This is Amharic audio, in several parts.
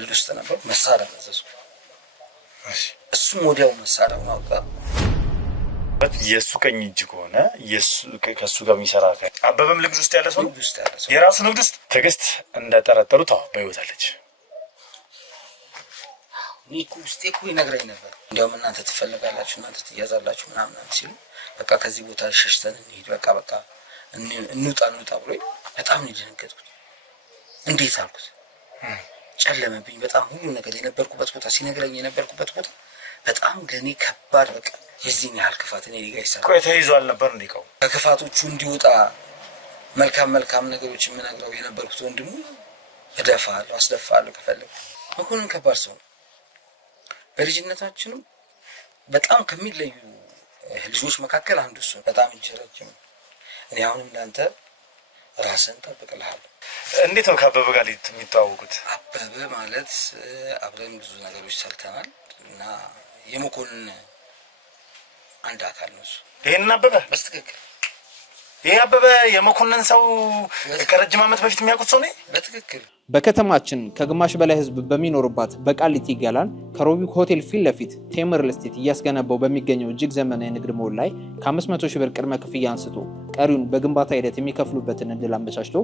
እልውስጥ ነበር መሳሪያ መዘዝኩ እሱም ወዲያው መሳሪያውን አውጣ የሱ ቀኝ እጅ ከሆነ ከሱ ጋር የሚሰራ አበበም ልብስ ውስጥ ያለ ሰው የራሱ ንግድ ውስጥ ትዕግስት እንደጠረጠሩት በህይወት አለች። ኒኩ ውስጥ እኮ ይነግረኝ ነበር እንደውም እናንተ ትፈልጋላችሁ እናንተ ትያዛላችሁ ምናምን ሲሉ በቃ ከዚህ ቦታ ሸሽተን እንሂድ በቃ እንውጣ ብሎ በጣም ነው የደነገጥኩት። እንዴት አልኩት ጨለመብኝ በጣም ሁሉ ነገር የነበርኩበት ቦታ ሲነግረኝ የነበርኩበት ቦታ በጣም ለኔ ከባድ በቃ የዚህን ያህል ክፋት እኔ ሊጋ ይሳል ቆይ ተይዟል ነበር እንዲቀው ከክፋቶቹ እንዲወጣ መልካም ነገሮች የምነግረው የነበርኩት ወንድሙ እደፋለሁ አስደፋለሁ ከፈለኩ መኮንን ከባድ ሰው በልጅነታችን በጣም ከሚለዩ ልጆች መካከል አንዱ እሱ በጣም እጅረጅም እኔ አሁንም ላንተ ራስን ጠብቅልሃለሁ። እንዴት ነው ከአበበ ጋር የሚተዋወቁት? አበበ ማለት አብረን ብዙ ነገሮች ሰርተናል እና የመኮንን አንድ አካል ነው እሱ። ይሄን አበበ በትክክል ይሄ አበበ የመኮንን ሰው ከረጅም ዓመት በፊት የሚያውቁት ሰው ነው በትክክል። በከተማችን ከግማሽ በላይ ህዝብ በሚኖርባት በቃሊቲ ገላን ከሮቢክ ሆቴል ፊት ለፊት ቴምር ሪልስቴት እያስገነባው በሚገኘው እጅግ ዘመናዊ የንግድ ሞል ላይ ከ500 ሺህ ብር ቅድመ ክፍያ አንስቶ ቀሪውን በግንባታ ሂደት የሚከፍሉበትን እድል አመቻችቶ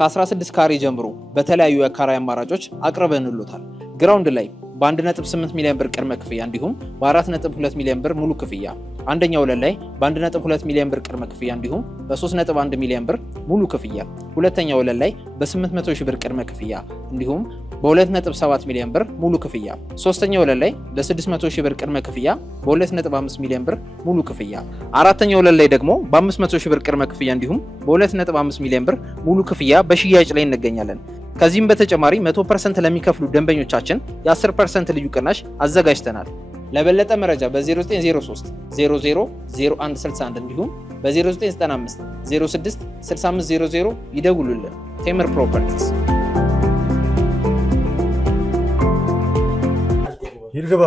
ከ16 ካሬ ጀምሮ በተለያዩ የካሬ አማራጮች አቅርበንሎታል። ግራውንድ ላይ በ1.8 ሚሊዮን ብር ቅድመ ክፍያ እንዲሁም በ4.2 ሚሊዮን ብር ሙሉ ክፍያ፣ አንደኛው ወለል ላይ በ1.2 ሚሊዮን ብር ቅድመ ክፍያ እንዲሁም በ3.1 ሚሊዮን ብር ሙሉ ክፍያ፣ ሁለተኛው ወለል ላይ በ800 ሺህ ብር ቅድመ ክፍያ እንዲሁም በ2.7 ሚሊዮን ብር ሙሉ ክፍያ፣ ሶስተኛው ወለል ላይ በ600 ሺህ ብር ቅድመ ክፍያ በ2.5 ሚሊዮን ብር ሙሉ ክፍያ፣ አራተኛው ወለል ላይ ደግሞ በ500 ሺህ ብር ቅድመ ክፍያ እንዲሁም በ2.5 ሚሊዮን ብር ሙሉ ክፍያ በሽያጭ ላይ እንገኛለን። ከዚህም በተጨማሪ 100% ለሚከፍሉ ደንበኞቻችን የ10% ልዩ ቅናሽ አዘጋጅተናል። ለበለጠ መረጃ በ0903 00 0161 እንዲሁም በ0995 06 6500 ይደውሉልን። ቴምር ፕሮፐርቲስ። ግባ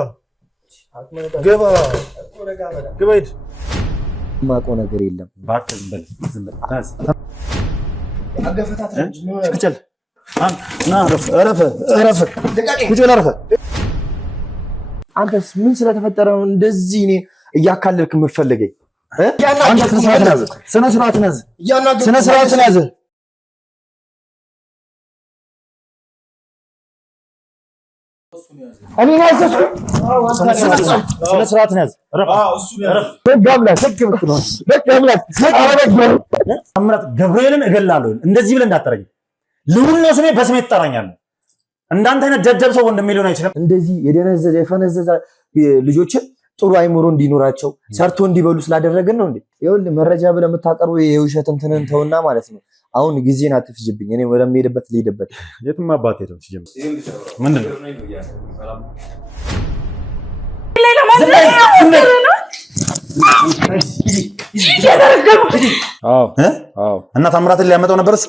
ሂድ። ማውቀው ነገር የለም እባክህ ዝም በል አገፈታት እስክችል አንተስ ምን ስለተፈጠረ ነው እንደዚህ እኔ እያካለልክ የምትፈልገኝ? ስነ ስርዓትን ያዝ። እኔ ያዘዝኩ ስነ ስርዓትን ያዝ። ገብርኤልን እገላለሁ እንደዚህ ብለህ እንዳትጠረኝ። ልሁን ነው ስሜ በስሜ ትጠራኛለህ። እንዳንተ አይነት ደደብ ሰው ወንድሜ ሊሆን አይችልም። እንደዚህ የደነዘዘ የፈነዘዘ ልጆችን ጥሩ አይምሮ እንዲኖራቸው ሰርቶ እንዲበሉ ስላደረግን ነው እንዴ? ይኸውልህ መረጃ ብለህ የምታቀርበው የውሸት እንትንን ተውና ማለት ነው። አሁን ጊዜን አትፍጅብኝ። እኔ ወደምሄድበት ልሄድበት። የትም አባት ሄደው ሲጀምር ምንድን ነው እና ታምራትን ሊያመጣው ነበርስ?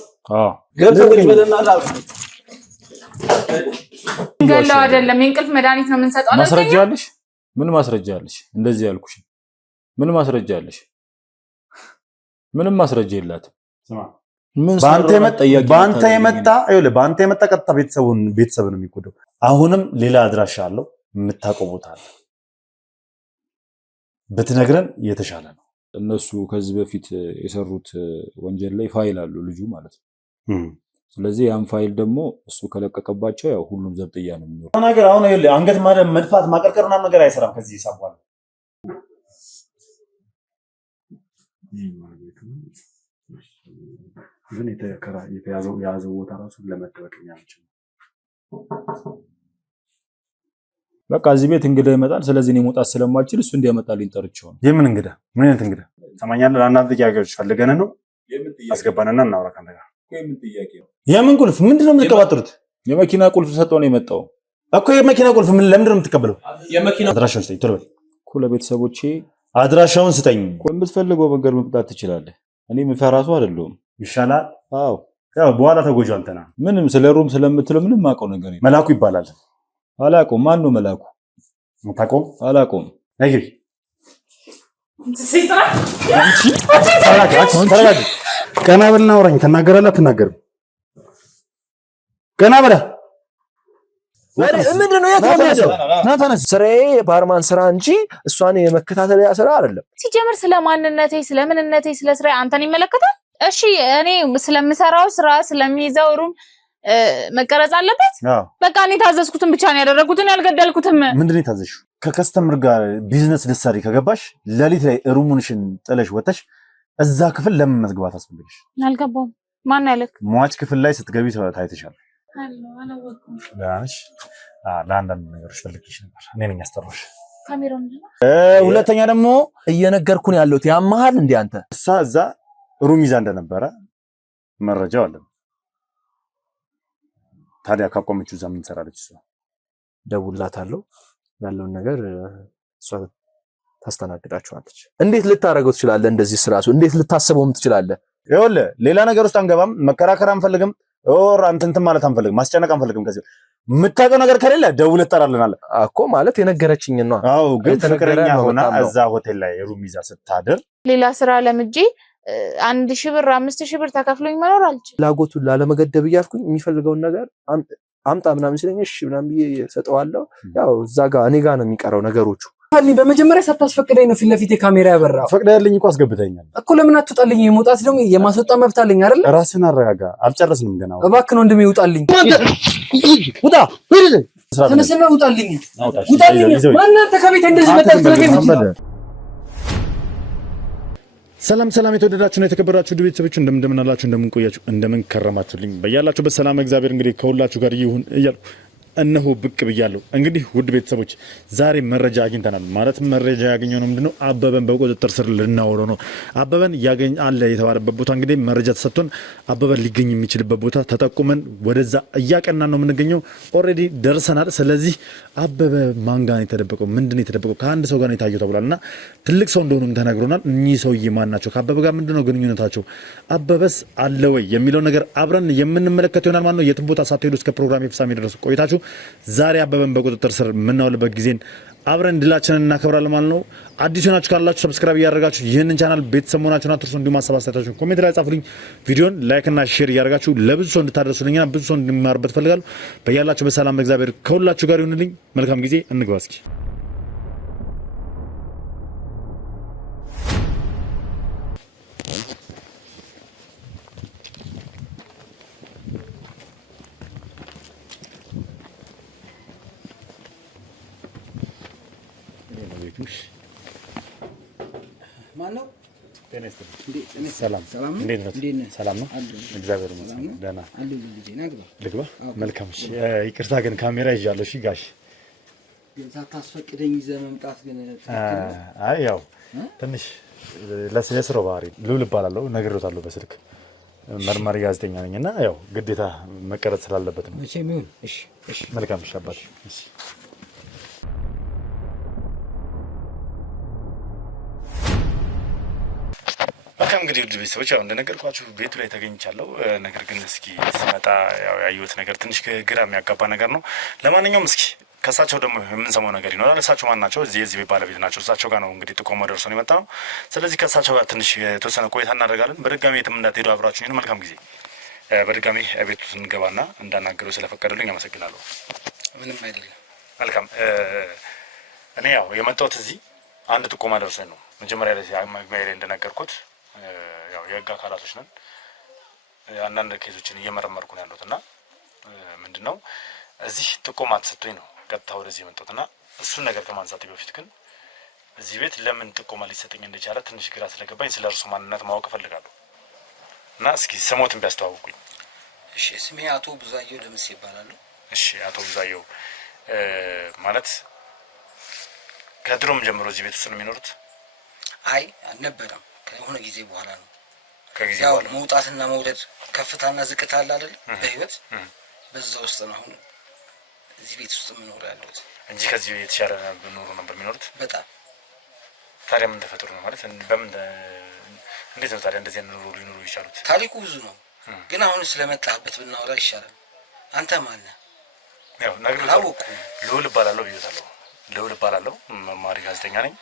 ገለው አይደለም የእንቅልፍ መድኃኒት ነው የምንሰጠው። ማስረጃ አለሽ? ምን ማስረጃ አለሽ? እንደዚህ ያልኩሽ ምን ማስረጃ አለሽ? ምንም ማስረጃ የላትም። ምን በአንተ የመጣ ቀጥታ ቤተሰብን የሚጎዳው። አሁንም ሌላ አድራሻ አለው የምታውቀው ቦታ አለ ብትነግረን የተሻለ ነው። እነሱ ከዚህ በፊት የሰሩት ወንጀል ላይ ፋይል አሉ ልጁ ማለት ነው። ስለዚህ ያን ፋይል ደግሞ እሱ ከለቀቀባቸው ያው ሁሉም ዘብጥያ ነው የሚኖረው ነገር። አሁን አንገት መድፋት ማቀርቀር ምናምን ነገር አይሰራም ከዚህ ይሳባል። ግን የያዘው ቦታ ራሱ ለመደበቅ የሚያመች ነው። በቃ እዚህ ቤት እንግዳ ይመጣል። ስለዚህ እኔ መውጣት ስለማልችል እሱ እንዲያመጣልኝ ጠርቼው ነው። የምን እንግዳ? ምን አይነት እንግዳ? ሰማኛለህ። አንዳንድ ጥያቄዎች ፈልገን ነው አስገባንና እናውራ ካንተ ጋር። የምን ጥያቄ ነው? የምን ቁልፍ? ምንድነው የምትቀባጥሩት? የመኪና ቁልፍ ሰጠው ነው የመጣው እኮ። የመኪና ቁልፍ ምን? ለምንድን ነው የምትቀበለው? የመኪና አድራሻውን ስጠኝ ቶሎ በል እኮ። ለቤተሰቦቼ አድራሻውን ስጠኝ። እኮ የምትፈልገው መንገድ መምጣት ትችላለህ። እኔ የምፈራ ሰው አይደለሁም። ይሻላል። አዎ ያው በኋላ ተጎጂው አንተ ነህ። ምንም ስለ ሩም ስለምትለው ምንም አውቀው ነገር የለም። መላኩ ይባላል። አላውቀውም። ማን ነው መላኩ? አታውቀውም? አላውቀውም። ነግሪ ተረጋጊ። ቀና በልና አውራኝ። ትናገራለህ አትናገርም? ቀና በላ ምንድነው ያተነሰው? ናታነስ ስራዬ ባርማን ስራ እንጂ እሷን የመከታተያ ስራ አይደለም። ሲጀምር ስለማንነቴ ስለምንነቴ ስለ ስራዬ አንተን ይመለከታል? እሺ እኔ ስለምሰራው ስራ ስለሚይዘው ሩም መቀረጽ አለበት? በቃ እኔ ታዘዝኩትን ብቻ ነው ያደረኩትን ያልገደልኩትም። ምንድነው የታዘዝሽው? ከከስተመር ጋር ቢዝነስ ልትሰሪ ከገባሽ ለሊት ላይ ሩሙንሽን ጥለሽ ወተሽ እዛ ክፍል ለምን መግባት አስፈልግሽ? አልገባም። ማን ያለክ? ሟች ክፍል ላይ ስትገቢ ታይተሻል። አላወቅኩም። ለአንዳንድ ነገሮች ፈልግሽ ነበር። እኔ ነኝ ያስጠራሽ። ካሜራው ሁለተኛ ደግሞ እየነገርኩን ያለሁት ያማሃል እንዴ አንተ? እዛ ሩም ይዛ እንደነበረ መረጃው አለ። ታዲያ ካቆመችው እዛ ምን ትሰራለች? እሷ ደውላታለሁ ያለውን ነገር እሷ ታስተናግዳችኋለች። እንዴት ልታረገው ትችላለህ? እንደዚህ ስራሱ እንዴት ልታስበውም ትችላለህ? ይኸውልህ ሌላ ነገር ውስጥ አንገባም። መከራከር አንፈልግም። ኦር አንተንተ ማለት አንፈልግም። ማስጨነቅ አንፈልግም። ከዚህ የምታውቀው ነገር ከሌለ ደውለህ ጠራልናል እኮ ማለት የነገረችኝ ነው። አዎ ግን ፍቅረኛ ሆና እዛ ሆቴል ላይ ሩም ይዛ ስታድር ሌላ ስራ ለምጄ 1000 ብር 5000 ብር ተከፍሎኝ መኖር አልችልም። ላጎቱን ላለመገደብ እያልኩኝ የሚፈልገውን ነገር አምጣ ምናምን ሲለኝ እሺ ምናምን ብዬ ሰጠዋለሁ። ያው እዛ ጋር እኔ ጋር ነው የሚቀረው ነገሮቹ። በመጀመሪያ ሳታስፈቅደኝ ነው ፊት ለፊት ካሜራ ያበራው። ፈቅደህልኝ እኮ አስገብተኛል እኮ ለምን አትወጣልኝ? የመውጣት ደግሞ የማስወጣ መብት አለኝ አይደል? ራስህን አረጋጋ። አልጨረስንም ገና። እባክህ ነው ወንድሜ ይውጣልኝ። ውጣ ተነስና ውጣልኝ። ውጣልኝ። ማናንተ ከቤት እንደዚህ መጣ? ሰላም የተወደዳችሁና የተከበራችሁ ቤተሰቦች እንደምን አላችሁ? እንደምን ቆያችሁ? እንደምን ከረማችሁልኝ? በያላችሁበት ሰላም እግዚአብሔር እንግዲህ ከሁላችሁ ጋር ይሁን እያልኩ እነሆ ብቅ ብያለሁ። እንግዲህ ውድ ቤተሰቦች ዛሬ መረጃ አግኝተናል። ማለት መረጃ ያገኘው ነው ምንድነው? አበበን በቁጥጥር ስር ልናውለው ነው። አበበን ያገኝ አለ የተባለበት ቦታ እንግዲህ መረጃ ተሰጥቶን አበበን ሊገኝ የሚችልበት ቦታ ተጠቁመን ወደዛ እያቀናን ነው የምንገኘው። ኦልሬዲ ደርሰናል። ስለዚህ አበበ ማን ጋር ነው የተደበቀው? ምንድነው የተደበቀው? ከአንድ ሰው ጋር ነው የታየው ተብሏልና ትልቅ ሰው እንደሆኑም ተነግሮናል። እኚህ ሰውዬ ማን ናቸው? ከአበበ ጋር ምንድነው ግንኙነታቸው? አበበስ አለ ወይ የሚለው ነገር አብረን የምንመለከት ይሆናል ማለት ነው። የትም ቦታ ሳትሄዱ እስከ ፕሮግራም ፍጻሜ ድረስ ቆይታችሁ ዛሬ አበበን በቁጥጥር ስር የምናውልበት ጊዜን አብረን ድላችንን እናከብራለን ማለት ነው። አዲስ ሆናችሁ ካላችሁ ሰብስክራይብ እያደረጋችሁ ይህንን ቻናል ቤተሰብ መሆናችሁን አትርሱ። እንዲሁም አስተያየታችሁን ኮሜንት ላይ ጻፉልኝ። ቪዲዮን ላይክ እና ሼር እያደረጋችሁ ለብዙ ሰው እንድታደርሱልኝና ብዙ ሰው እንዲማርበት ፈልጋለሁ። በያላችሁ በሰላም እግዚአብሔር ከሁላችሁ ጋር ይሁንልኝ። መልካም ጊዜ። እንግባ እስኪ። ማነው? ሰላም ነው። እግዚአብሔር ይመስገን ደህና ልግባ። መልካም። ይቅርታ ግን ካሜራ ይዣለሁ። እሺ ጋሽ ሳታስፈቅደኝ ይዘህ መምጣት ግን አይ ያው ትንሽ ለስራው ባህሪ ልውል እባላለሁ። ነግሬዎታለሁ በስልክ መርማሪ ጋዜጠኛ ነኝ እና ያው ግዴታ መቀረጽ ስላለበት ነው። መቼም ይሁን። እሺ መልካም። እሺ አባቴ። እሺ መልካም። እንግዲህ ውድ ቤተሰቦች ያው እንደነገርኳችሁ ቤቱ ላይ ተገኝቻለሁ። ነገር ግን እስኪ ስመጣ ያው ያየሁት ነገር ትንሽ ግራ የሚያጋባ ነገር ነው። ለማንኛውም እስኪ ከእሳቸው ደግሞ የምንሰማው ነገር ይኖራል። እሳቸው ማን ናቸው? የዚህ ቤት ባለቤት ናቸው። እሳቸው ጋር ነው እንግዲህ ጥቆማ ደርሶን የመጣ ነው። ስለዚህ ከእሳቸው ጋር ትንሽ የተወሰነ ቆይታ እናደርጋለን። በድጋሚ የትም እንዳትሄዱ አብራችሁ ይሁን። መልካም ጊዜ። በድጋሚ ቤቱ ስንገባና እንዳናገሩ ስለፈቀደልኝ አመሰግናለሁ። ምንም አይደለም። መልካም። እኔ ያው የመጣሁት እዚህ አንድ ጥቆማ ደርሶኝ ነው። መጀመሪያ ላይ እንደነገርኩት ያው የህግ አካላቶች ነን። አንዳንድ ኬዞችን እየመረመርኩ ነው ያለሁት እና ምንድነው እዚህ ጥቆማ ተሰጥቶኝ ነው ቀጥታ ወደዚህ የመጣሁት እና እሱን ነገር ከማንሳቴ በፊት ግን እዚህ ቤት ለምን ጥቆማ ሊሰጠኝ እንደቻለ ትንሽ ግራ ስለገባኝ ስለ እርሱ ማንነት ማወቅ እፈልጋለሁ እና እስኪ ስሞትን ቢያስተዋውቁኝ። እሺ፣ ስሜ አቶ ብዙአየሁ ደምስ ይባላል። እሺ፣ አቶ ብዙአየሁ ማለት ከድሮም ጀምሮ እዚህ ቤት ውስጥ ነው የሚኖሩት? አይ አልነበረም። ከሆነ ጊዜ በኋላ ነው። ከጊዜ ያው በኋላ መውጣትና መውረድ ከፍታና ዝቅታ አለ አይደል? በህይወት በዛ ውስጥ ነው አሁን እዚህ ቤት ውስጥ የምኖር ያለሁት እንጂ ከዚህ የተሻለ ኑሮ ነበር የሚኖሩት። በጣም ታዲያ ምን ተፈጥሮ ነው ማለት በምን እንዴት ነው ታዲያ እንደዚህ ኑሮ ሊኖሩ ይቻሉት? ታሪኩ ብዙ ነው፣ ግን አሁን ስለመጣህበት ብናወራ ይሻላል። አንተ ማን ነህ? ያው ነግሬው ልውል እባላለሁ ብዬታለሁ። ልውል እባላለሁ፣ መማሪ ጋዜጠኛ ነኝ።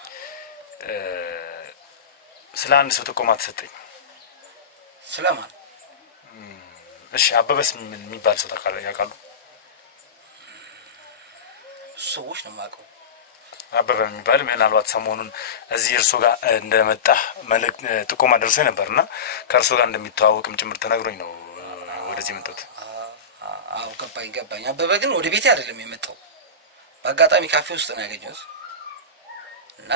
ስለ አንድ ሰው ጥቆማ ተሰጠኝ። ስለማን? እሺ፣ አበበስ የሚባል ሰው ያውቃሉ? ብዙ ሰዎች ነው የማውቀው። አበበ የሚባል ምናልባት ሰሞኑን እዚህ እርሶ ጋር እንደመጣ መልእክት ጥቆማ ደርሶኝ ነበርና ከእርሶ ጋር እንደሚተዋወቅም ጭምር ተነግሮኝ ነው ወደዚህ መጣሁት። አዎ ገባኝ። አበበ ግን ወደ ቤቴ አይደለም የመጣው፣ በአጋጣሚ ካፌ ውስጥ ነው ያገኘሁት እና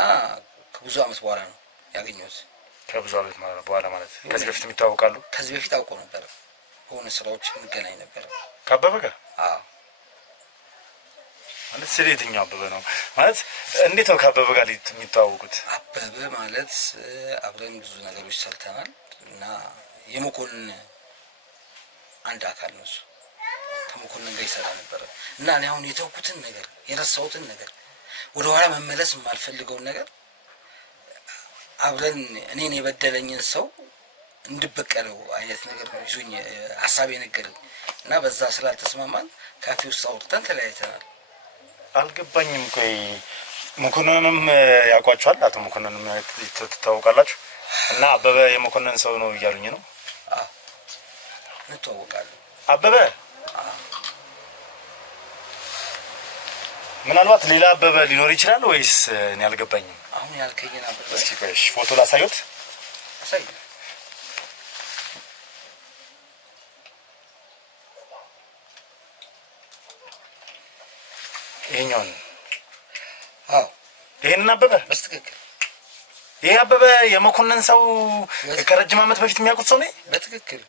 ከብዙ ዓመት በኋላ ነው ያገኘሁት። ከብዙ ዓመት በኋላ ማለት ከዚህ በፊት የሚተዋወቃሉ? ከዚህ በፊት አውቀው ነበር፣ በሆነ ስራዎች እንገናኝ ነበር። ከአበበ ጋር? አዎ። ማለት ስለ የትኛው አበበ ነው ማለት? እንዴት ነው ከአበበ ጋር የሚተዋወቁት? አበበ ማለት አብረን ብዙ ነገሮች ሰርተናል እና የመኮንን አንድ አካል ነው እሱ። ከመኮንን ጋር ይሰራ ነበር እና እኔ አሁን የተውኩትን ነገር የረሳሁትን ነገር ወደ ኋላ መመለስ የማልፈልገውን ነገር አብረን እኔን የበደለኝን ሰው እንድበቀለው አይነት ነገር ነው ይዞኝ ሀሳብ የነገረኝ እና በዛ ስላልተስማማን ካፌ ውስጥ አውርተን ተለያይተናል። አልገባኝም። ቆይ መኮንንንም ያውቋቸዋል? አቶ መኮንንም ትታወቃላችሁ? እና አበበ የመኮንን ሰው ነው እያሉኝ ነው? አዎ እንተዋወቃለን። አበበ ምናልባት ሌላ አበበ ሊኖር ይችላል ወይስ? እኔ አልገባኝም። አሁን ያልከኝን አበበ እስኪ ቆይሽ ፎቶ ላሳዩት። አሳይ። ይሄኛውን? አዎ ይሄንን አበበ በትክክል። ይሄ አበበ የመኮንን ሰው ከረጅም ዓመት በፊት የሚያውቁት ሰው ነው? በትክክል።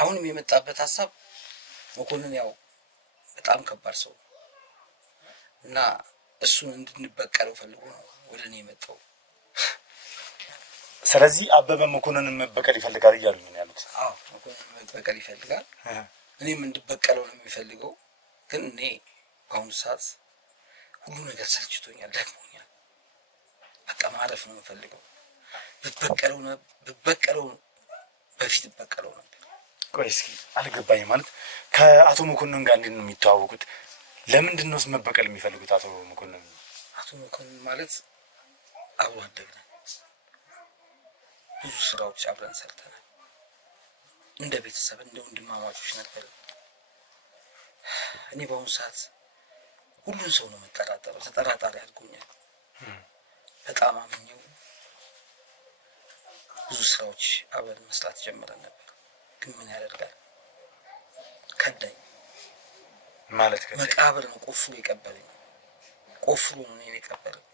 አሁንም የመጣበት ሀሳብ መኮንን ያው በጣም ከባድ ሰው እና እሱን እንድንበቀለው ፈልጎ ነው ወደ እኔ የመጣው። ስለዚህ አበበ መኮንንን መበቀል ይፈልጋል እያሉኝ ነው ያሉት? አዎ መኮንን መበቀል ይፈልጋል፣ እኔም እንድበቀለው ነው የሚፈልገው። ግን እኔ በአሁኑ ሰዓት ሁሉ ነገር ሰልችቶኛል፣ ደክሞኛል። በቃ ማረፍ ነው የምፈልገው። ብበቀለው በፊት ብበቀለው ነበር። ቆይ እስኪ አልገባኝ። ማለት ከአቶ መኮንን ጋር እንዴት ነው የሚተዋወቁት? ለምንድን ነው መበቀል የሚፈልጉት አቶ መኮንን? አቶ መኮንን ማለት አብሮ አደግነን፣ ብዙ ስራዎች አብረን ሰርተናል። እንደ ቤተሰብ እንደ ወንድማማቾች ነበር። እኔ በአሁኑ ሰዓት ሁሉን ሰው ነው የምጠራጠረው። ተጠራጣሪ አድርጎኛል። በጣም አምኜው ብዙ ስራዎች አብረን መስራት ጀምረን ነበር። ግን ምን ያደርጋል ከዳኝ። ማለት መቃብር ነው ቆፍሮ የቀበረኝ። ቆፍሮ ነው እኔን የቀበረኝ።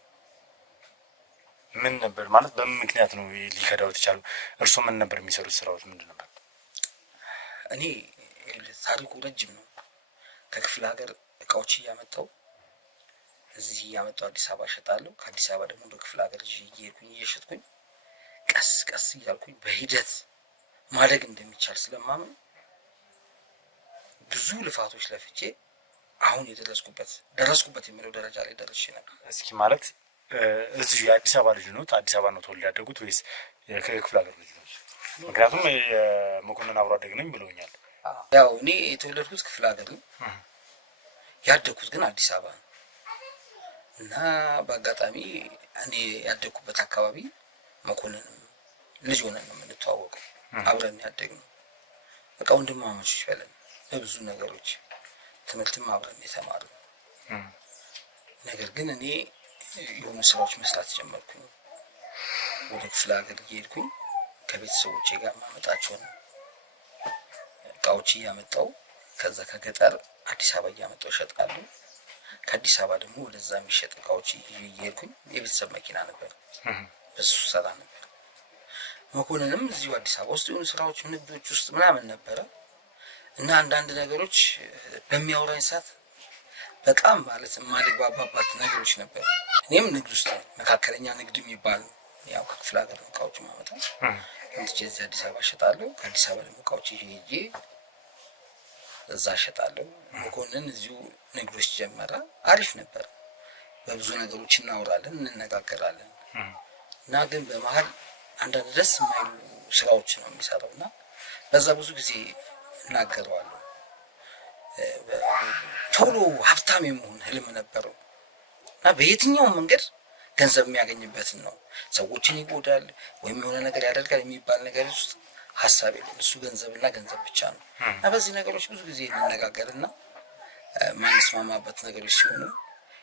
ምን ነበር ማለት? በምን ምክንያት ነው ሊከዳው የተቻለው? እርስዎ ምን ነበር የሚሰሩት? ስራዎች ምንድን ነበር? እኔ ታሪኩ ረጅም ነው። ከክፍለ ሀገር እቃዎች እያመጣው እዚህ እያመጣው አዲስ አበባ እሸጣለሁ። ከአዲስ አበባ ደግሞ ወደ ክፍለ ሀገር እየሄድኩኝ እየሸጥኩኝ ቀስ ቀስ እያልኩኝ በሂደት ማደግ እንደሚቻል ስለማምን ብዙ ልፋቶች ለፍቼ አሁን ደረስኩበት የሚለው ደረጃ ላይ ደርሼ ነበር። እስኪ ማለት እዚሁ የአዲስ አበባ ልጅ ነው? አዲስ አበባ ነው ተወልደው ያደጉት ወይስ ከክፍለ ሀገር ልጅ ነው? ምክንያቱም የመኮንን አብሮ አደግ ነኝ ብለውኛል። ያው እኔ የተወለድኩት ክፍለ ሀገር ነው፣ ያደግኩት ግን አዲስ አበባ ነው እና በአጋጣሚ እኔ ያደግኩበት አካባቢ መኮንንም ልጅ ሆነን ነው የምንተዋወቀው። አብረን ያደግነው በቃ ወንድማማቾች በለን በብዙ ነገሮች፣ ትምህርትም አብረን የተማርነው። ነገር ግን እኔ የሆኑ ስራዎች መስራት ጀመርኩኝ። ወደ ክፍለ ሀገር እየሄድኩኝ ከቤተሰቦቼ ጋር ማመጣቸውን እቃዎች እያመጣው ከዛ ከገጠር አዲስ አበባ እያመጣው እሸጣለሁ። ከአዲስ አበባ ደግሞ ወደዛ የሚሸጥ እቃዎች እየሄድኩኝ የቤተሰብ መኪና ነበር፣ በሱ ሰራ ነበር። መኮንንም እዚሁ አዲስ አበባ ውስጥ የሆኑ ስራዎች ንግዶች ውስጥ ምናምን ነበረ እና አንዳንድ ነገሮች በሚያወራኝ ሰዓት በጣም ማለት የማልግባባባት ነገሮች ነበሩ። እኔም ንግድ ውስጥ መካከለኛ ንግድ የሚባል ያው ከክፍለ ሀገር እቃዎች ማመጣት እንጂ እዚህ አዲስ አበባ እሸጣለሁ። ከአዲስ አበባ ደግሞ እቃዎች ይዤ እዛ እሸጣለሁ። መኮንን እዚሁ ንግዶች ጀመረ። አሪፍ ነበር። በብዙ ነገሮች እናወራለን፣ እንነጋገራለን እና ግን በመሀል አንዳንድ ደስ የማይሉ ስራዎች ነው የሚሰራው እና በዛ ብዙ ጊዜ እናገረዋለሁ። ቶሎ ሀብታም የመሆን ህልም ነበረው እና በየትኛውም መንገድ ገንዘብ የሚያገኝበትን ነው። ሰዎችን ይጎዳል ወይም የሆነ ነገር ያደርጋል የሚባል ነገር ውስጥ ሀሳብ የለም። እሱ ገንዘብና ገንዘብ ብቻ ነው እና በዚህ ነገሮች ብዙ ጊዜ እንነጋገርና ማንስማማበት ነገሮች ሲሆኑ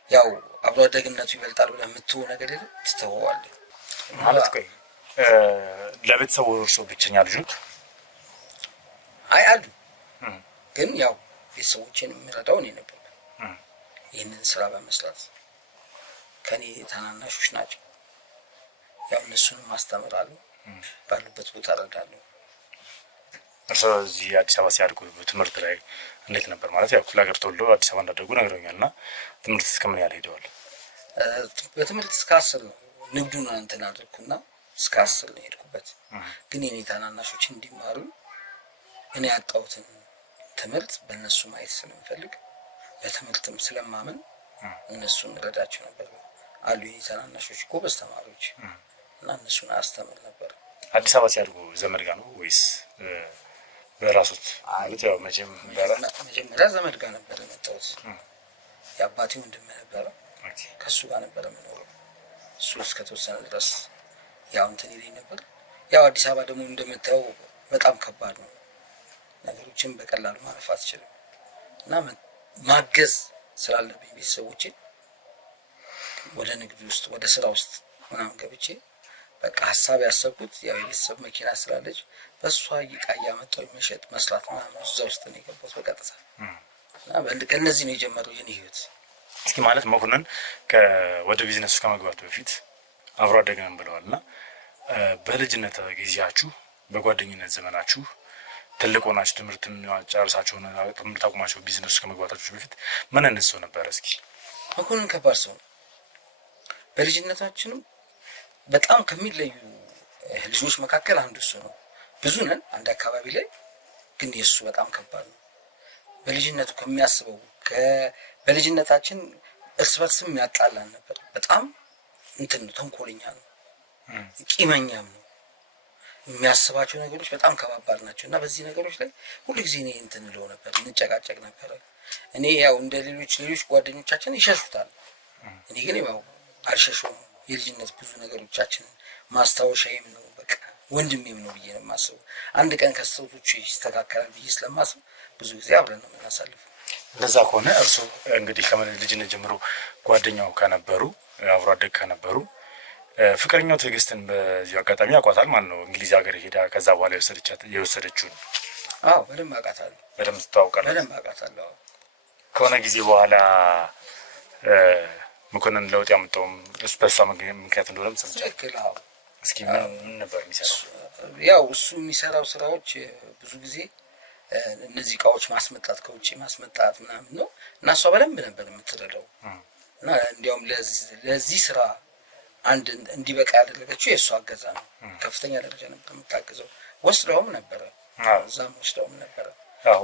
ያው አብሮ አደግነቱ ይበልጣል ብለህ የምትወው ነገር የለም ትተወዋለህ ማለት። ቆይ ለቤተሰቡ እርሶ ብቸኛ ልጅ ነው? አይ አሉ፣ ግን ያው ቤተሰቦቼን የሚረዳው እኔ ነበር። ይህንን ስራ በመስራት ከኔ ታናናሾች ናቸው። ያው እነሱንም አስተምራለሁ፣ ባሉበት ቦታ እረዳለሁ። እርሶ እዚህ አዲስ አበባ ሲያድጉ በትምህርት ላይ እንዴት ነበር? ማለት ያው ክፍለ ሀገር ተወልደው አዲስ አበባ እንዳደጉ ነግረውኛል። እና ትምህርት እስከምን ያህል ሄደዋል? በትምህርት እስከ 10 ነው። ንግዱን እንትን አደረኩና እስከ 10 ነው የሄድኩበት። ግን የኔ ታናናሾች እንዲማሩ እኔ ያጣሁትን ትምህርት በእነሱ ማየት ስለምፈልግ በትምህርትም ስለማመን እነሱን ረዳቸው ነበር። አሉ የኔ ታናናሾች ጎበዝ ተማሪዎች እና እነሱን አስተምር ነበር። አዲስ አበባ ሲያድጉ ዘመድ ጋር ነው ወይስ በራሱት? ማለት ያው መጀመሪያ ዘመድ ጋር ነበር የመጣሁት። የአባቴ ወንድም ነበረ፣ ከሱ ጋር ነበር የምኖረው። እሱ እስከተወሰነ ድረስ ያው እንትን ይለኝ ነበር። ያው አዲስ አበባ ደግሞ እንደምታየው በጣም ከባድ ነው። ነገሮችን በቀላሉ ማለፍ አትችልም እና ማገዝ ስላለብኝ ቤተሰቦቼን ወደ ንግድ ውስጥ ወደ ስራ ውስጥ ምናምን ገብቼ በቃ ሀሳብ ያሰብኩት ያው የቤተሰብ መኪና ስላለች በእሷ እቃ እያመጣሁ መሸጥ መስራት ምናምን እዛ ውስጥ ነው የገባሁት በቀጥታ እና ከእነዚህ ነው የጀመረው የኔ ህይወት። እስኪ ማለት መኮንን ወደ ቢዝነሱ ከመግባቱ በፊት አብሮ አደግነን ብለዋል እና በልጅነት ጊዜያችሁ በጓደኝነት ዘመናችሁ ትልቅ ሆናችሁ ትምህርት ጨርሳችሁ ትምህርት አቁማችሁ ቢዝነሱ ከመግባታችሁ በፊት ምን አይነት ሰው ነበር? እስኪ መኮንን ከባድ ሰው ነው። በልጅነታችንም በጣም ከሚለዩ ልጆች መካከል አንዱ እሱ ነው። ብዙ ነን አንድ አካባቢ ላይ፣ ግን የእሱ በጣም ከባድ ነው። በልጅነቱ ከሚያስበው በልጅነታችን እርስ በርስም ያጣላን ነበር። በጣም እንትን ነው፣ ተንኮለኛ ነው፣ ቂመኛም ነው። የሚያስባቸው ነገሮች በጣም ከባባድ ናቸው እና በዚህ ነገሮች ላይ ሁሉ ጊዜ እኔ እንትን ልለው ነበር፣ እንጨቃጨቅ ነበር። እኔ ያው እንደ ሌሎች ጓደኞቻችን ይሸሹታል፣ እኔ ግን ያው አልሸሸውም። የልጅነት ብዙ ነገሮቻችን ማስታወሻዬም ነው፣ በቃ ወንድሜም ነው ብዬ ነው የማስበው። አንድ ቀን ከስተቶቹ ይስተካከላል ብዬ ስለማስብ ብዙ ጊዜ አብረን ነው የምናሳልፈው። እንደዛ ከሆነ እርሱ እንግዲህ ከልጅነት ጀምሮ ጓደኛው ከነበሩ አብሮ አደግ ከነበሩ ፍቅረኛው ትዕግስትን በዚህ አጋጣሚ ያውቋታል ማለት ነው። እንግሊዝ ሀገር ሄዳ ከዛ በኋላ የወሰደችውን አዎ በደንብ አውቃታለሁ። በደንብ ትተዋወቃለህ? በደንብ አውቃታለሁ። ከሆነ ጊዜ በኋላ መኮንን ለውጥ ያመጣውም በሷ ምክንያት እንደሆነም ሰምቻለሁ። እስኪ ምን ነበር የሚሰራው? ያው እሱ የሚሰራው ስራዎች ብዙ ጊዜ እነዚህ እቃዎች ማስመጣት ከውጭ ማስመጣት ምናምን ነው እና እሷ በደንብ ነበር የምትረዳው እና እንዲያውም ለዚህ ስራ አንድ እንዲበቃ ያደረገችው የእሱ አገዛ ነው። ከፍተኛ ደረጃ ነበር የምታገዘው። ወስደውም ነበረ፣ እዛም ወስደውም ነበረ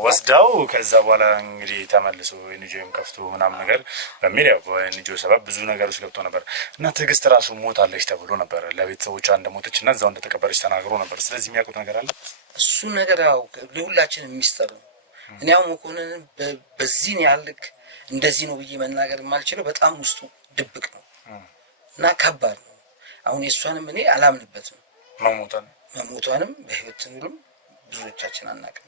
ወስዳው ከዛ በኋላ እንግዲህ ተመልሶ ኤንጂኦም ከፍቶ ምናምን ነገር በሚል ያው በኤንጂኦ ሰበብ ብዙ ነገሮች ገብቶ ነበር እና ትዕግስት ራሱ ሞታለች ተብሎ ነበር። ለቤተሰቦቿ እንደሞተች እና እዛው እንደተቀበረች ተናግሮ ነበር። ስለዚህ የሚያውቁት ነገር አለ። እሱ ነገር ያው ለሁላችን የሚስጥር ነው። እኔ ያው መኮንን በዚህ ያህል ልክ እንደዚህ ነው ብዬ መናገር የማልችለው በጣም ውስጡ ድብቅ ነው እና ከባድ ነው። አሁን የእሷንም እኔ አላምንበትም፣ መሞቷንም በህይወት ትኑርም ብዙዎቻችን አናውቅም።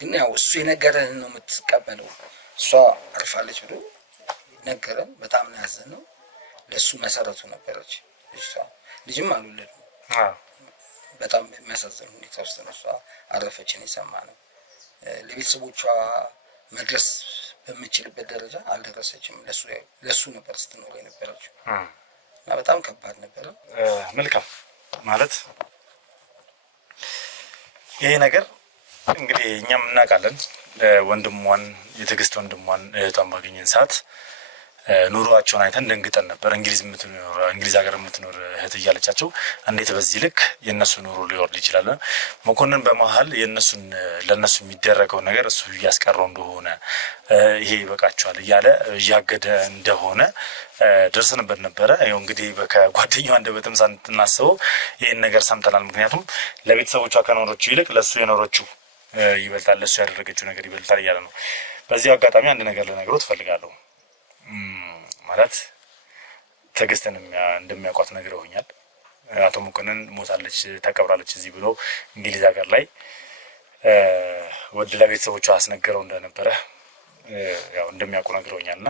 ግን ያው እሱ የነገረን ነው የምትቀበለው። እሷ አርፋለች ብሎ ነገረን። በጣም ነው ያዘነው። ለሱ መሰረቱ ነበረች ልጅቷ። ልጅም አልወለድም። በጣም የሚያሳዝን ሁኔታ ውስጥ ነው እሷ አረፈችን የሰማነው። ለቤተሰቦቿ መድረስ በምችልበት ደረጃ አልደረሰችም። ለሱ ነበር ስትኖር የነበረችው እና በጣም ከባድ ነበረ። መልካም ማለት ይሄ ነገር እንግዲህ እኛም እናውቃለን። ወንድሟን የትዕግስት ወንድሟን እህቷን ባገኘን ሰዓት ኑሯቸውን አይተን ደንግጠን ነበር። እንግሊዝ ሀገር የምትኖር እህት እያለቻቸው እንዴት በዚህ ልክ የእነሱ ኑሮ ሊወርድ ይችላል? መኮንን በመሀል ለእነሱ የሚደረገው ነገር እሱ እያስቀረው እንደሆነ ይሄ ይበቃቸዋል እያለ እያገደ እንደሆነ ደርሰንበት ነበረ። ይኸው እንግዲህ ከጓደኛዋ አንደበትም ሳናስበው ይህን ነገር ሰምተናል። ምክንያቱም ለቤተሰቦቿ ከኖሮችው ይልቅ ለእሱ የኖሮችው ይበልጣል፣ ለእሱ ያደረገችው ነገር ይበልጣል እያለ ነው። በዚህ አጋጣሚ አንድ ነገር ልነግረው ትፈልጋለሁ። ማለት ትዕግስትን እንደሚያውቋት ነግረውኛል። አቶ መኮንን ሞታለች ተቀብራለች እዚህ ብሎ እንግሊዝ ሀገር ላይ ወደ ለቤተሰቦቿ አስነገረው እንደነበረ ያው እንደሚያውቁ ነግረውኛልና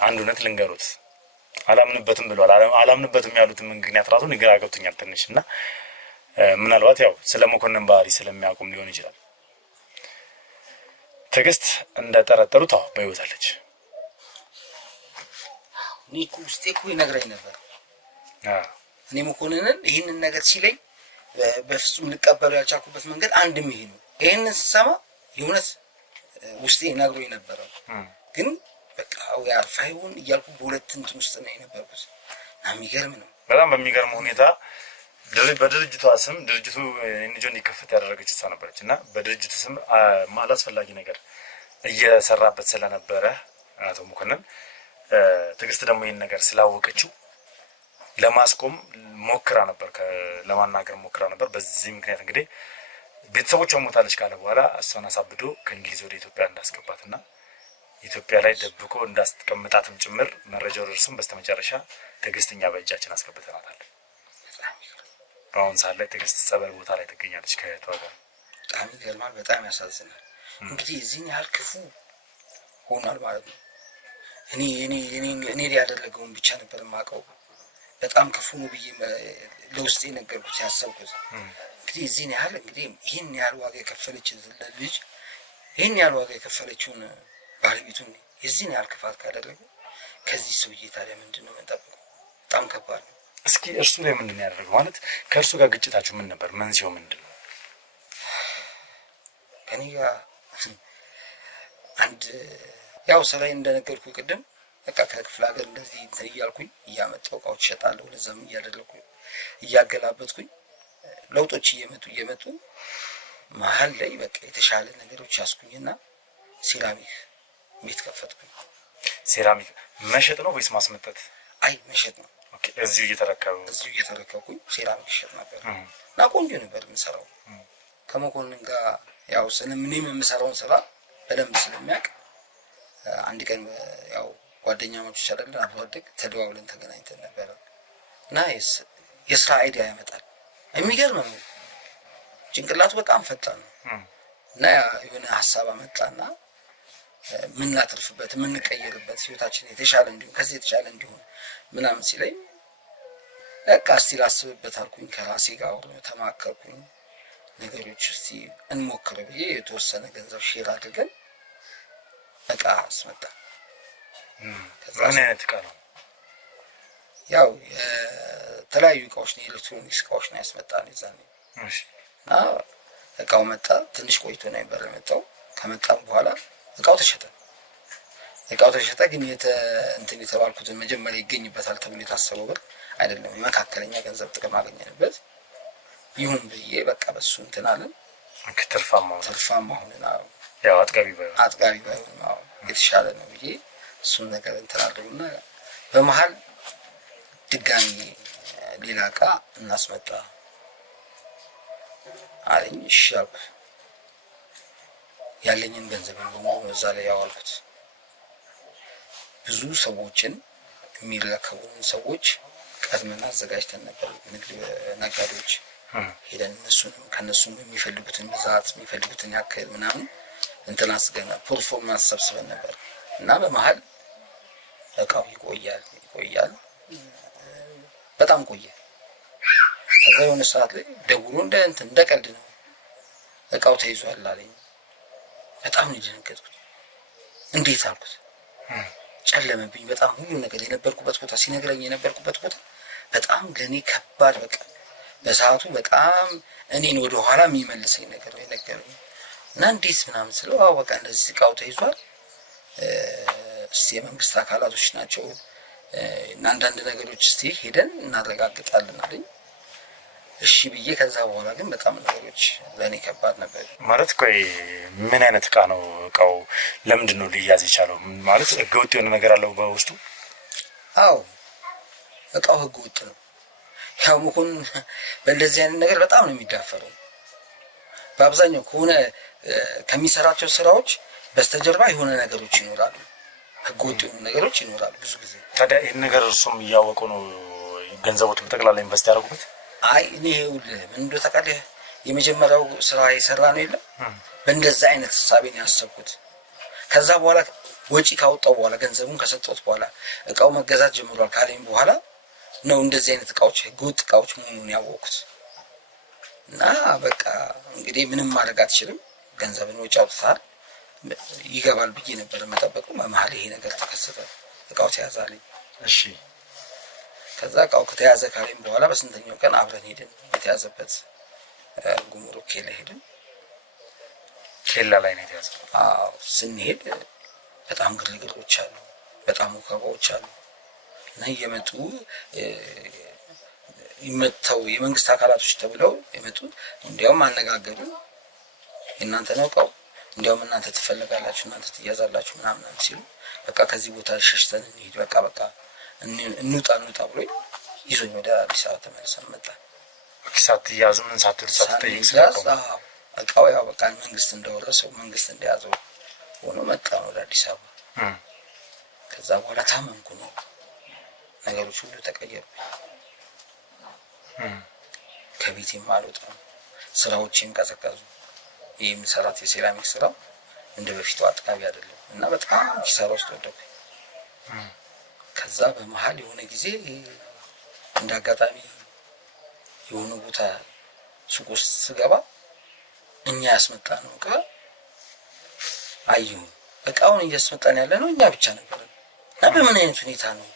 አንድ እውነት ልንገሩት አላምንበትም ብሏል። አላምንበትም ያሉትን ምክንያት ራሱ ንገራ ገብቶኛል ትንሽና ምናልባት ያው ስለ መኮንን ባህሪ ስለሚያውቁም ሊሆን ይችላል። ትዕግስት እንደጠረጠሩት በህይወት አለች። እኔ ውስጤ እኮ ይነግረኝ ነበር። እኔ መኮንንን ይህንን ነገር ሲለኝ በፍጹም ልቀበሉ ያልቻልኩበት መንገድ አንድም ይሄ ነው። ይህንን ስሰማ የእውነት ውስጤ ነግሮኝ ነበረ። ግን በቃ ያልፋ ይሆን እያልኩ በሁለት እንትን ውስጥ ነው የነበርኩት። የሚገርም ነው። በጣም በሚገርም ሁኔታ በድርጅቷ ስም ድርጅቱ እንጆ እንዲከፈት ያደረገችው እሷ ነበረች እና በድርጅቱ ስም አላስፈላጊ ነገር እየሰራበት ስለነበረ አቶ መኮንን ትዕግስት ደግሞ ይህን ነገር ስላወቀችው ለማስቆም ሞክራ ነበር፣ ለማናገር ሞክራ ነበር። በዚህ ምክንያት እንግዲህ ቤተሰቦቿ ሞታለች ካለ በኋላ እሷን አሳብዶ ከእንግሊዝ ወደ ኢትዮጵያ እንዳስገባትና ኢትዮጵያ ላይ ደብቆ እንዳስቀምጣትም ጭምር መረጃው ደርሶም በስተመጨረሻ ትዕግስትኛ በእጃችን አስገብተናታል። በአሁን ሰዓት ላይ ትዕግስት ጸበል ቦታ ላይ ትገኛለች ከእህቷ ጋር። በጣም ይገርማል። በጣም ያሳዝናል። እንግዲህ እዚህን ያህል ክፉ ሆኗል ማለት ነው። እኔ ያደረገውን ብቻ ነበር የማውቀው። በጣም ክፉ ነው ብዬ ለውስጤ ነገርኩት ያሰብኩት። እንግዲህ እዚህን ያህል እንግዲህ ይህን ያህል ዋጋ የከፈለች ልጅ ይህን ያህል ዋጋ የከፈለችውን ባለቤቱን የዚህን ያህል ክፋት ካደረገ ከዚህ ሰውዬ ታዲያ ምንድን ነው የምንጠብቀው? በጣም ከባድ ነው። እስኪ እርሱ ላይ ምንድን ነው ያደረገው? ማለት ከእርሱ ጋር ግጭታችሁ ምን ነበር? መንስኤው ምንድን ነው? ከኔ ጋር አንድ ያው ስራዬ እንደነገርኩ ቅድም በቃ ከክፍለ ሀገር እንደዚህ እንትን እያልኩኝ እያመጣሁ እቃዎች እሸጣለሁ። ለዛም እያደረኩኝ እያገላበጥኩኝ ለውጦች እየመጡ መሀል ላይ በቃ የተሻለ ነገሮች ያስኩኝና ሴራሚክ ቤት ከፈትኩኝ። ሴራሚክ መሸጥ ነው ወይስ ማስመጠት? አይ መሸጥ ነው። ኦኬ። እዚሁ እየተረከብኩኝ ሴራሚክ እሸጥ ነበር እና ቆንጆ ነበር የምሰራው። ከመኮንን ጋር ያው ስለምንም የምሰራውን ስራ በደንብ ስለሚያውቅ አንድ ቀን ያው ጓደኛሞች አይደለን አብሮ አደግ ተደዋውለን ተገናኝተን ነበር እና የስራ አይዲያ ያመጣል። የሚገርም ነው። ጭንቅላቱ በጣም ፈጣን ነው እና የሆነ ሀሳብ አመጣና ምን ላትርፍበት ምን እንቀይርበት ህይወታችን የተሻለ እንዲሆን ከዚህ የተሻለ እንዲሆን ምናምን ሲለኝ በቃ እስቲ ላስብበት አልኩኝ። ከራሴ ጋር ተማከርኩኝ። ነገሮች እስቲ እንሞክር ብዬ የተወሰነ ገንዘብ ሼር አድርገን እቃ አስመጣ። ምን አይነት እቃ ነው? ያው የተለያዩ እቃዎች ነው፣ ኤሌክትሮኒክስ እቃዎች ነው ያስመጣን ይዛኔ። እሺ። እና እቃው መጣ። ትንሽ ቆይቶ ነው የመጣው። ከመጣም በኋላ እቃው ተሸጠ። ግን እንትን የተባልኩትን መጀመሪያ ይገኝበታል ተብሎ የታሰበው ብር አይደለም፣ የመካከለኛ ገንዘብ ጥቅም አገኘንበት። ይሁን ብዬ በቃ በሱ እንትን አለን። ትርፋማ ሆነና ያው አጥጋቢ ባይሆን የተሻለ ነው ብዬ እሱን ነገር እንትን አለውና በመሀል ድጋሚ ሌላ እቃ እናስመጣ አለኝ። እሺ አልኩ። ያለኝን ገንዘብን በሙሉ እዛ ላይ ያዋልኩት። ብዙ ሰዎችን የሚረከቡን ሰዎች ቀድመን አዘጋጅተን ነበር። ንግድ ነጋዴዎች ሄደን ከነሱም የሚፈልጉትን ብዛት የሚፈልጉትን ያክል ምናምን እንትን አስገና ፐርፎርማንስ ሰብስበን ነበር እና በመሀል እቃው ይቆያል በጣም ቆየ። ከዛ የሆነ ሰዓት ላይ ደውሎ እንደ ቀልድ ነው እቃው ተይዟል አለኝ። በጣም ነው የደነገጥኩት። እንዴት አልኩት። ጨለመብኝ በጣም ሁሉ ነገር የነበርኩበት ቦታ ሲነግረኝ የነበርኩበት ቦታ በጣም ለኔ ከባድ በቃ በሰዓቱ በጣም እኔን ወደ ኋላ የሚመልሰኝ ነገር ነው የነገረኝ። እና እንዴት ምናምን ስለው አዎ በቃ እንደዚህ እቃው ተይዟል፣ እስቲ የመንግስት አካላቶች ናቸው እና አንዳንድ ነገሮች እስቲ ሄደን እናረጋግጣለን አለኝ። እሺ ብዬ ከዛ በኋላ ግን በጣም ነገሮች ለኔ ከባድ ነበር። ማለት ቆይ ምን አይነት እቃ ነው? እቃው ለምንድን ነው ሊያዝ የቻለው? ማለት ህገወጥ የሆነ ነገር አለው በውስጡ? አዎ እቃው ህገወጥ ነው። ያው መኮንን በእንደዚህ አይነት ነገር በጣም ነው የሚዳፈረው። በአብዛኛው ከሆነ ከሚሰራቸው ስራዎች በስተጀርባ የሆነ ነገሮች ይኖራሉ፣ ህገወጥ የሆኑ ነገሮች ይኖራሉ ብዙ ጊዜ። ታዲያ ይህን ነገር እርሱም እያወቁ ነው ገንዘቦችን በጠቅላላ ኢንቨስት ያደርጉበት? አይ እኔ ይኸውልህ ምን እንደው ታውቃለህ፣ የመጀመሪያው ስራ የሰራ ነው የለም በእንደዛ አይነት ሀሳቤን ያሰብኩት ከዛ በኋላ ወጪ ካወጣው በኋላ ገንዘቡን ከሰጠሁት በኋላ እቃው መገዛት ጀምሯል ካለኝ በኋላ ነው እንደዚህ አይነት እቃዎች ህገወጥ እቃዎች መሆኑን ያወቅኩት። እና በቃ እንግዲህ ምንም ማድረግ አትችልም፣ ገንዘብን ወጪ አውጥተሃል ይገባል ብዬ ነበር የምጠበቀው። በመሀል ይሄ ነገር ተከሰተ፣ እቃው ተያዛልኝ። እሺ ከዛ እቃው ከተያዘ ካለኝ በኋላ በስንተኛው ቀን አብረን ሄድን የተያዘበት ጉምሩክ ኬላ ሄድን። ኬላ ላይ ነው የተያዘው? አዎ ስንሄድ በጣም ግርግሮች አሉ፣ በጣም ወከባዎች አሉ እና እየመጡ ይመጣው የመንግስት አካላቶች ተብለው የመጡ እንዲያውም አነጋገሩ እናንተ ነው እቃው እንዲያውም እናንተ ትፈልጋላችሁ እናንተ ትያዛላችሁ ምናምን ሲሉ በቃ ከዚህ ቦታ ሸሽተን እንሂድ በቃ እንውጣ ብሎ ይዞኝ ወደ አዲስ አበባ ተመልሰን መጣ። ሳትያዙ ምን ሳትጠይቅ ስለቆም እቃው ያው በቃ መንግስት እንደወረሰው መንግስት እንደያዘው ሆኖ መጣ ወደ አዲስ አበባ። ከዛ በኋላ ታመምኩ ነው ነገሮች ሁሉ ተቀየሩ። ከቤቴም አልወጣም፣ ስራዎቼም ቀዘቀዙ። የምሰራት የሴራሚክ ስራ እንደ በፊቱ አጥጋቢ አይደለም እና በጣም ኪሳራ ውስጥ ወደኩ። ከዛ በመሃል የሆነ ጊዜ እንዳጋጣሚ የሆነ ቦታ ሱቅ ውስጥ ስገባ እኛ ያስመጣ ነው እቃ አየሁ። እቃውን እያስመጣን ያለ ነው እኛ ብቻ ነበር እና በምን አይነት ሁኔታ ነው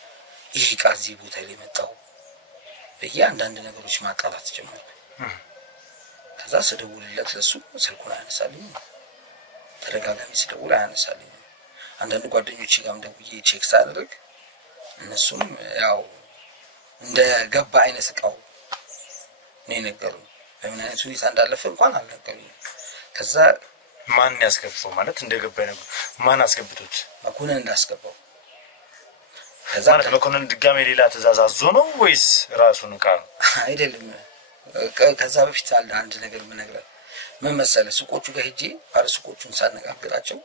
ይሄ እቃ እዚህ ቦታ ላይ መጣው ብዬ አንዳንድ ነገሮች ማጣራት ጀመርኩ። ከዛ ስደውልለት ለሱ ስልኩን አያነሳልኝም፣ ተደጋጋሚ ስደውል አያነሳልኝም። አንዳንድ ጓደኞቼ ጋርም ደውዬ ቼክ ሳደርግ እነሱም ያው እንደ ገባ አይነት እቃው ነው የነገሩኝ። በምን አይነት ሁኔታ እንዳለፈ እንኳን አልነገሩኝም። ከዛ ማን ያስገባው ማለት እንደገባ ነው? ማን አስገብቶት? መኮንን እንዳስገባው። ከዛ መኮንን ድጋሜ ሌላ ትእዛዝ አዞ ነው ወይስ ራሱን እቃ ነው? አይደለም። ከዛ በፊት አለ አንድ ነገር ምነግርህ ምን መሰለህ፣ ሱቆቹ ጋር ሄጄ ባለ ሱቆቹን ሳነጋግራቸው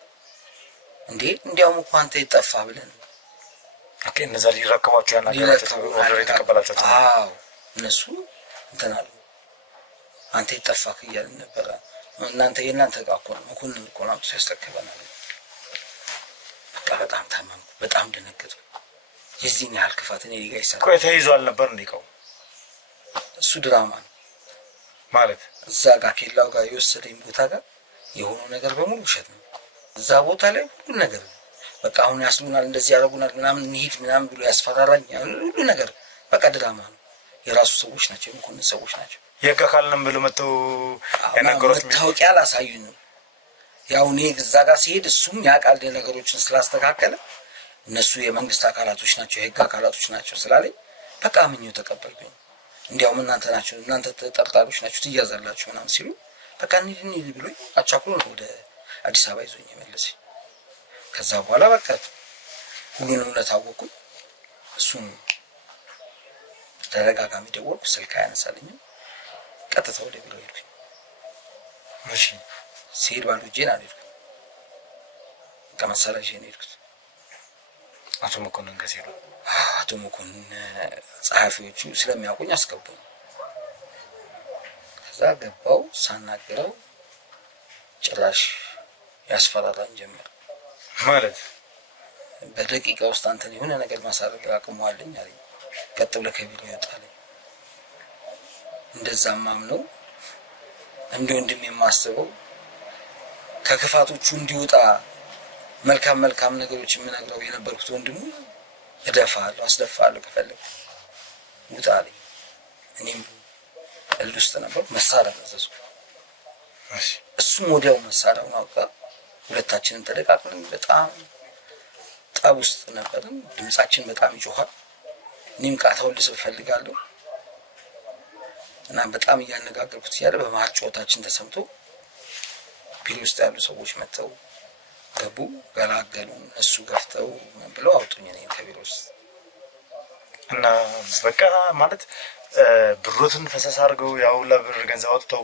እንዲያውም እኮ አንተ ይጠፋ ብለን ኦኬ እነዛ ሊረከባቸው ያናገራቸው ኦርደር የተቀበላቸው አዎ እነሱ እንትን አሉ አንተ ይጠፋክ እያልን ነበረ። የእናንተ እቃ እኮ ነው መኮንን እኮ ነው ሲያስረክበናል። በቃ በጣም ታመምኩ፣ በጣም ደነገጥኩ። የዚህን ያህል ክፋት እኔ ሊጋ ይሰራል። ቆይ ተይዟል ነበር እንዲቀው እሱ ድራማ ነው ማለት እዛ ጋር ኬላው ጋር የወሰደኝ ቦታ ጋር የሆነው ነገር በሙሉ ውሸት ነው። እዛ ቦታ ላይ ሁሉ ነገር በቃ አሁን ያስሉናል እንደዚህ ያደርጉናል ምናምን እንሂድ ምናምን ብሎ ያስፈራራኝ ሁሉ ነገር በቃ ድራማ ነው። የራሱ ሰዎች ናቸው፣ የመኮንን ሰዎች ናቸው። የካካልንም ብሎ መተው ያናገሩት መታወቂያ አላሳዩንም። ያው እኔ እዛ ጋር ሲሄድ እሱም ያውቃል ነገሮችን ስላስተካከለ እነሱ የመንግስት አካላቶች ናቸው የህግ አካላቶች ናቸው ስላለኝ በቃ ምኞት ተቀበልኩኝ። እንዲያውም እናንተ ተጠርጣሪዎች ናችሁ ትያዛላችሁ ምናምን ሲሉ በቃ እንሂድ ብሎ አቻኩሎ ነው ወደ አዲስ አበባ ይዞኝ የመለሰኝ። ከዛ በኋላ በቃ ሁሉንም እንደታወቁኝ እሱን ተደጋጋሚ ደወልኩ፣ ስልክ አያነሳልኝም። ቀጥታ ወደ ቢሮ ሄድኩኝ። እሺ ሲሄድ ባዶ እጄን አልሄድኩም፣ በቃ መሳሪያ ይዤ ነው የሄድኩት። አቶ መኮንን ጋር ሲሄዱ አቶ መኮንን ጸሐፊዎቹ ስለሚያውቁኝ አስገቡኝ። ከዛ ገባው ሳናገረው ጭራሽ ያስፈራራኝ ጀመር። ማለት በደቂቃ ውስጥ አንተን የሆነ ነገር ማሳረግ አቅሟለኝ አለኝ። ቀጥ ብለህ ከቢሮ ይወጣልኝ። እንደዛም አምነው እንደ ወንድም የማስበው ከክፋቶቹ እንዲወጣ መልካም ነገሮች የምነግረው የነበርኩት ወንድሙ እደፋለሁ አስደፋለሁ ከፈለግ ውጣ አለኝ። እኔም እልህ ውስጥ ነበር። መሳሪያ መዘዝኩ። እሱም ወዲያው መሳሪያውን አውጣ። ሁለታችንን ተደቃቅለን በጣም ጠብ ውስጥ ነበርን። ድምጻችን በጣም ይጮሃል። እኔም ቃታውን ልስብ ፈልጋለሁ እና በጣም እያነጋገርኩት እያለ በመሀል ጩኸታችን ተሰምቶ ቢሮ ውስጥ ያሉ ሰዎች መጥተው ገቡ፣ ገላገሉ። እነሱ ገፍተው ብለው አውጡኝ እኔን ከቢሮ ውስጥ እና በቃ ማለት ብሮትን ፈሰስ አድርገው ያው ለብር ገንዘብ አውጥተው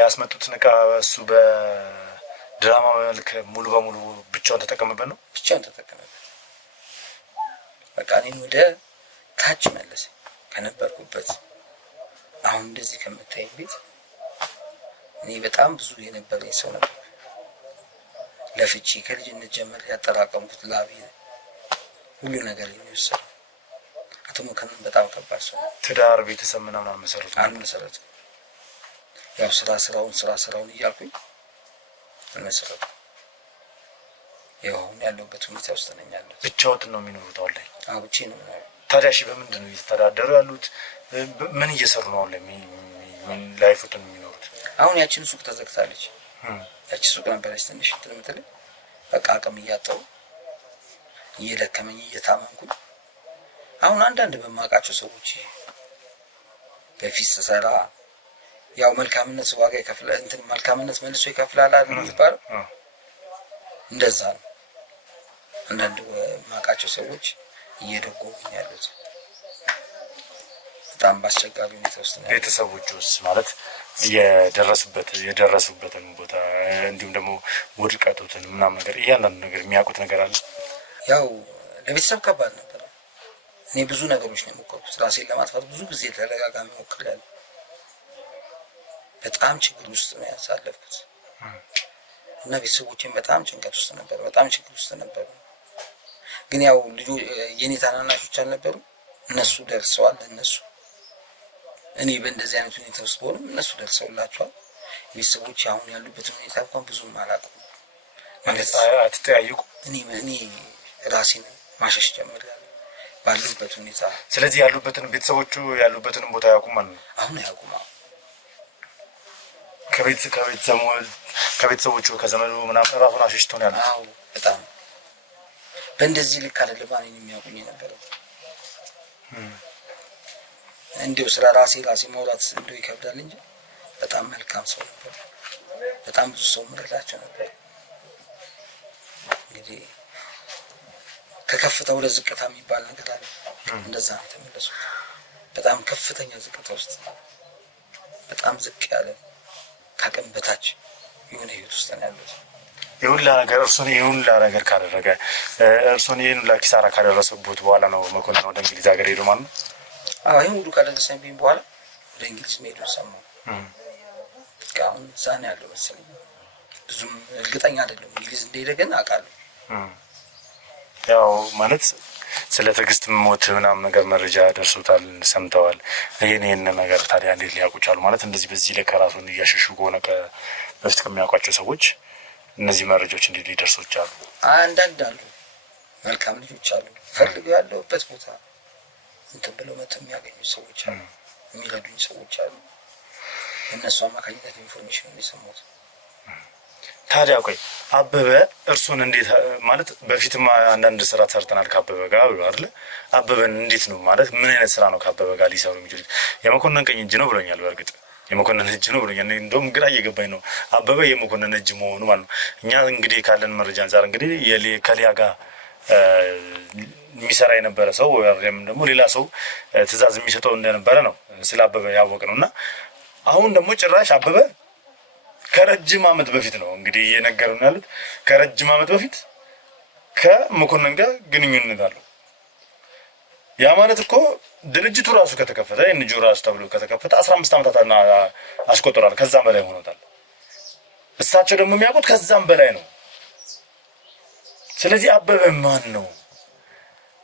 ያስመጡትን እቃ እሱ በድራማ መልክ ሙሉ በሙሉ ብቻውን ተጠቀመበት ነው። ብቻውን ተጠቀመበት። በቃ እኔን ወደ ታች መለሰኝ ከነበርኩበት። አሁን እንደዚህ ከምታይ ቤት እኔ በጣም ብዙ የነበረኝ ሰው ነበር። ለፍቼ ከልጅነት ጀምሮ ያጠራቀምኩት ላቤ ሁሉ ነገር የሚወሰድ አቶ መኮንን በጣም ከባድ ሰው። ትዳር ቤተሰብ ምናምን አልመሰረትም። ያው ስራውን እያልኩኝ አልመሰረትም። ያው ያለሁበት ሁኔታ ውስጥ ነኝ ያለሁት። ብቻዎትን ነው የሚኖሩት አሁን ላይ? አዎ ብቻዬን ነው የምኖረው። ታዲያ እሺ በምንድን ነው እየተዳደሩ ያሉት? ምን እየሰሩ ነው አሁን ላይ ላይፉትን የሚኖሩት? አሁን ያችን ሱቅ ተዘግታለች። ያቺ ሱቅ ነበረች ትንሽ እንትን የምትል በቃ አቅም እያጣሁ እየደከመኝ እየታመምኩኝ አሁን አንዳንድ በማውቃቸው ሰዎች በፊት ስሰራ ያው መልካምነት ዋጋ ይከፍላል እንትን መልካምነት መልሶ ይከፍላል የሚባለው እንደዛ ነው። አንዳንድ በማውቃቸው ሰዎች እየደጎሙኝ ያሉት በጣም ባስቸጋሪ ሁኔታ ውስጥ ነው። ቤተሰቦቹስ ማለት የደረሱበትን ቦታ እንዲሁም ደግሞ ውድቀቱን ምናምን ነገር እያንዳንዱ ነገር የሚያውቁት ነገር አለ? ያው ለቤተሰብ ከባድ ነበር። እኔ ብዙ ነገሮች ነው የሞከርኩት። ራሴን ለማጥፋት ብዙ ጊዜ ተደጋጋሚ ሞክሬያለሁ። በጣም ችግር ውስጥ ነው ያሳለፍኩት እና ቤተሰቦቼም በጣም ጭንቀት ውስጥ ነበር፣ በጣም ችግር ውስጥ ነበር። ግን ያው ልጆች የኔ ታናናሾች አልነበሩ፣ እነሱ ደርሰዋል። እኔ በእንደዚህ አይነት ሁኔታ ውስጥ ሆነም እነሱ ደርሰውላቸዋል። ቤተሰቦቼ አሁን ያሉበትን ሁኔታ እንኳን ብዙም አላውቅም ማለት አትጠያየቁ። እኔ ራሴን ማሸሽ ጀምሬያለሁ ባሉበት ሁኔታ። ስለዚህ ቤተሰቦቹ ያሉበትን ቦታ ያውቁም ማለት ነው? አሁን ያውቁም። ከቤተሰቦቹ ከዘመዱ ምናምን ራሱን አሸሽቶ ነው ያሉት? አዎ በጣም በእንደዚህ ልክ አይደለም እኔን የሚያውቁኝ የነበረው። እንዲሁ ስለ ራሴ ማውራት እንደው ይከብዳል እንጂ በጣም መልካም ሰው ነበር። በጣም ብዙ ሰው ምረዳቸው ነበር። እንግዲህ ከከፍታ ወደ ዝቅታ የሚባል ነገር አለ። እንደዛ ነው የተመለሱት። በጣም ከፍተኛ ዝቅታ ውስጥ በጣም ዝቅ ያለ ከአቅም በታች የሆነ ህይወት ውስጥ ነው ያሉት። የሁላ ነገር ካደረገ እርሱን ይህን ሁላ ኪሳራ ካደረሰበት በኋላ ነው መኮንን ወደ እንግሊዝ ሀገር ሄዶ ማለት ነው? አዎ ይህን ሁሉ ካደረሰብኝ በኋላ ወደ እንግሊዝ መሄዱን ሰማሁ። አሁን እዛ ነው ያለው መሰለኝ። ብዙም እርግጠኛ አይደለሁም እንግሊዝ እንደሄደ ግን አውቃለሁ። ያው ማለት ስለ ትዕግስት ሞት ምናምን ነገር መረጃ ደርሶታል፣ ሰምተዋል። ይህን ነገር ታዲያ እንዴት ሊያውቁ ቻሉ? ማለት እንደዚህ በዚህ ልክ ራሱን እያሸሹ ከሆነ በፊት ከሚያውቋቸው ሰዎች እነዚህ መረጃዎች እንዴት ሊደርሱ ቻሉ? አንዳንድ አሉ መልካም ልጆች አሉ፣ ፈልገው ያለሁበት ቦታ እንትን ብለው መጥተው የሚያገኙ ሰዎች አሉ፣ የሚረዱኝ ሰዎች አሉ። እነሱ አማካኝነት ኢንፎርሜሽን ነው የሰማሁት። ታዲያ ቆይ አበበ እርሱን እንዴት ማለት በፊትም አንዳንድ ስራ ሰርተናል ከአበበ ጋር አይደል? አበበን እንዴት ነው ማለት ምን አይነት ስራ ነው ከአበበ ጋር ሊሰሩ የሚችሉት? የመኮንን ቀኝ እጅ ነው ብሎኛል። በእርግጥ የመኮንን እጅ ነው ብሎኛል። እንደውም ግራ እየገባኝ ነው አበበ የመኮንን እጅ መሆኑ ማለት ነው። እኛ እንግዲህ ካለን መረጃ አንጻር እንግዲህ ከሊያ ጋር የሚሰራ የነበረ ሰው ወይም ደግሞ ሌላ ሰው ትዕዛዝ የሚሰጠው እንደነበረ ነው ስለ አበበ ያወቅነው። እና አሁን ደግሞ ጭራሽ አበበ ከረጅም ዓመት በፊት ነው እንግዲህ እየነገሩን ያሉት። ከረጅም ዓመት በፊት ከመኮንን ጋር ግንኙነት አለው። ያ ማለት እኮ ድርጅቱ ራሱ ከተከፈተ እንጆ ራሱ ተብሎ ከተከፈተ 15 ዓመታትን አስቆጥሯል። ከዛም በላይ ሆኖታል። እሳቸው ደግሞ የሚያውቁት ከዛም በላይ ነው። ስለዚህ አበበ ማን ነው?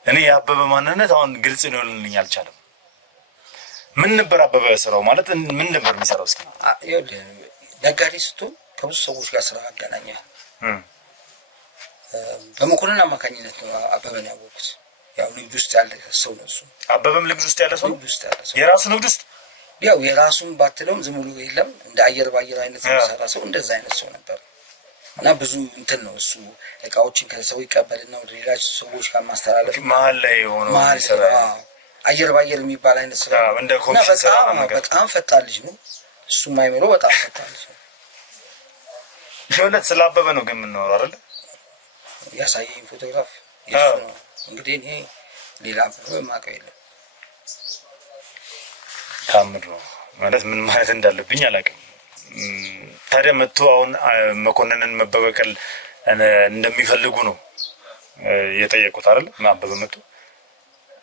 እኔ የአበበ ማንነት አሁን ግልጽ ሊሆንልኝ አልቻለም። ምን ነበር አበበ ስራው? ማለት ምን ነበር የሚሰራው? እስኪ ነጋዴ ስትሆን ከብዙ ሰዎች ጋር ስራ ያገናኛል። በመኮንን አማካኝነት ነው አበበን ያወቁት። ያው ንግድ ውስጥ ያለ ሰው ነው እሱ። አበበም ንግድ ውስጥ ያለ ሰው የራሱ ንግድ ውስጥ ያው የራሱን ባትለውም ዝም ብሎ የለም እንደ አየር ባየር አይነት የሚሰራ ሰው እንደዛ አይነት ሰው ነበር። እና ብዙ እንትን ነው እሱ እቃዎችን ከሰው ይቀበልና ወደ ሌላ ሰዎች ጋር ማስተላለፍ መሀል ላይ ሆኖ ይሰራ አየር ባየር የሚባል አይነት ስራ እንደ ኮሚሽን ስራ ነገር። በጣም ፈጣን ልጅ ነው እሱ። የማይምረው በጣም ፈጣን ልጅ ነው። ይኸውልህ ስለ አበበ ነው ግን የምናወራው አይደል? ያሳየኝ ፎቶግራፍ የሱ ነው። እንግዲህ እኔ ሌላ አበበ ማቀው የለም። ታምር ነው ማለት ምን ማለት እንዳለብኝ አላውቅም። ታዲያ መጥቶ አሁን መኮንንን መበቀል እንደሚፈልጉ ነው የጠየቁት አይደል? አበበ መጥቶ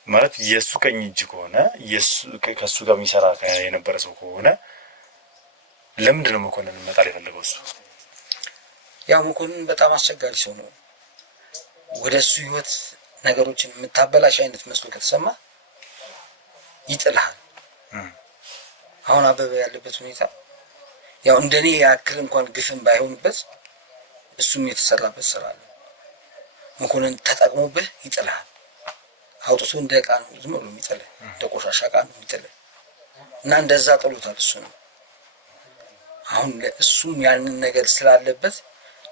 ማለት የሱ ቀኝ እጅ ከሆነ ከሱ ጋር የሚሰራ የነበረ ሰው ከሆነ ለምንድን ነው መኮንንን መጣል የፈለገው? እሱ ያው መኮንን በጣም አስቸጋሪ ሰው ነው። ወደሱ ህይወት ነገሮችን የምታበላሽ አይነት መስሎ ከተሰማ ይጥልሃል። አሁን አበበ ያለበት ሁኔታ ያው እንደኔ ያክል እንኳን ግፍን ባይሆንበት እሱም የተሰራበት ስራ አለ። መኮንን ተጠቅሞብህ ይጥልሃል። አውጥቶ እንደ ዕቃ ነው ዝም ብሎ የሚጥልህ፣ እንደ ቆሻሻ ዕቃ ነው የሚጥልህ እና እንደዛ ጥሎታል እሱ ነው። አሁን እሱም ያንን ነገር ስላለበት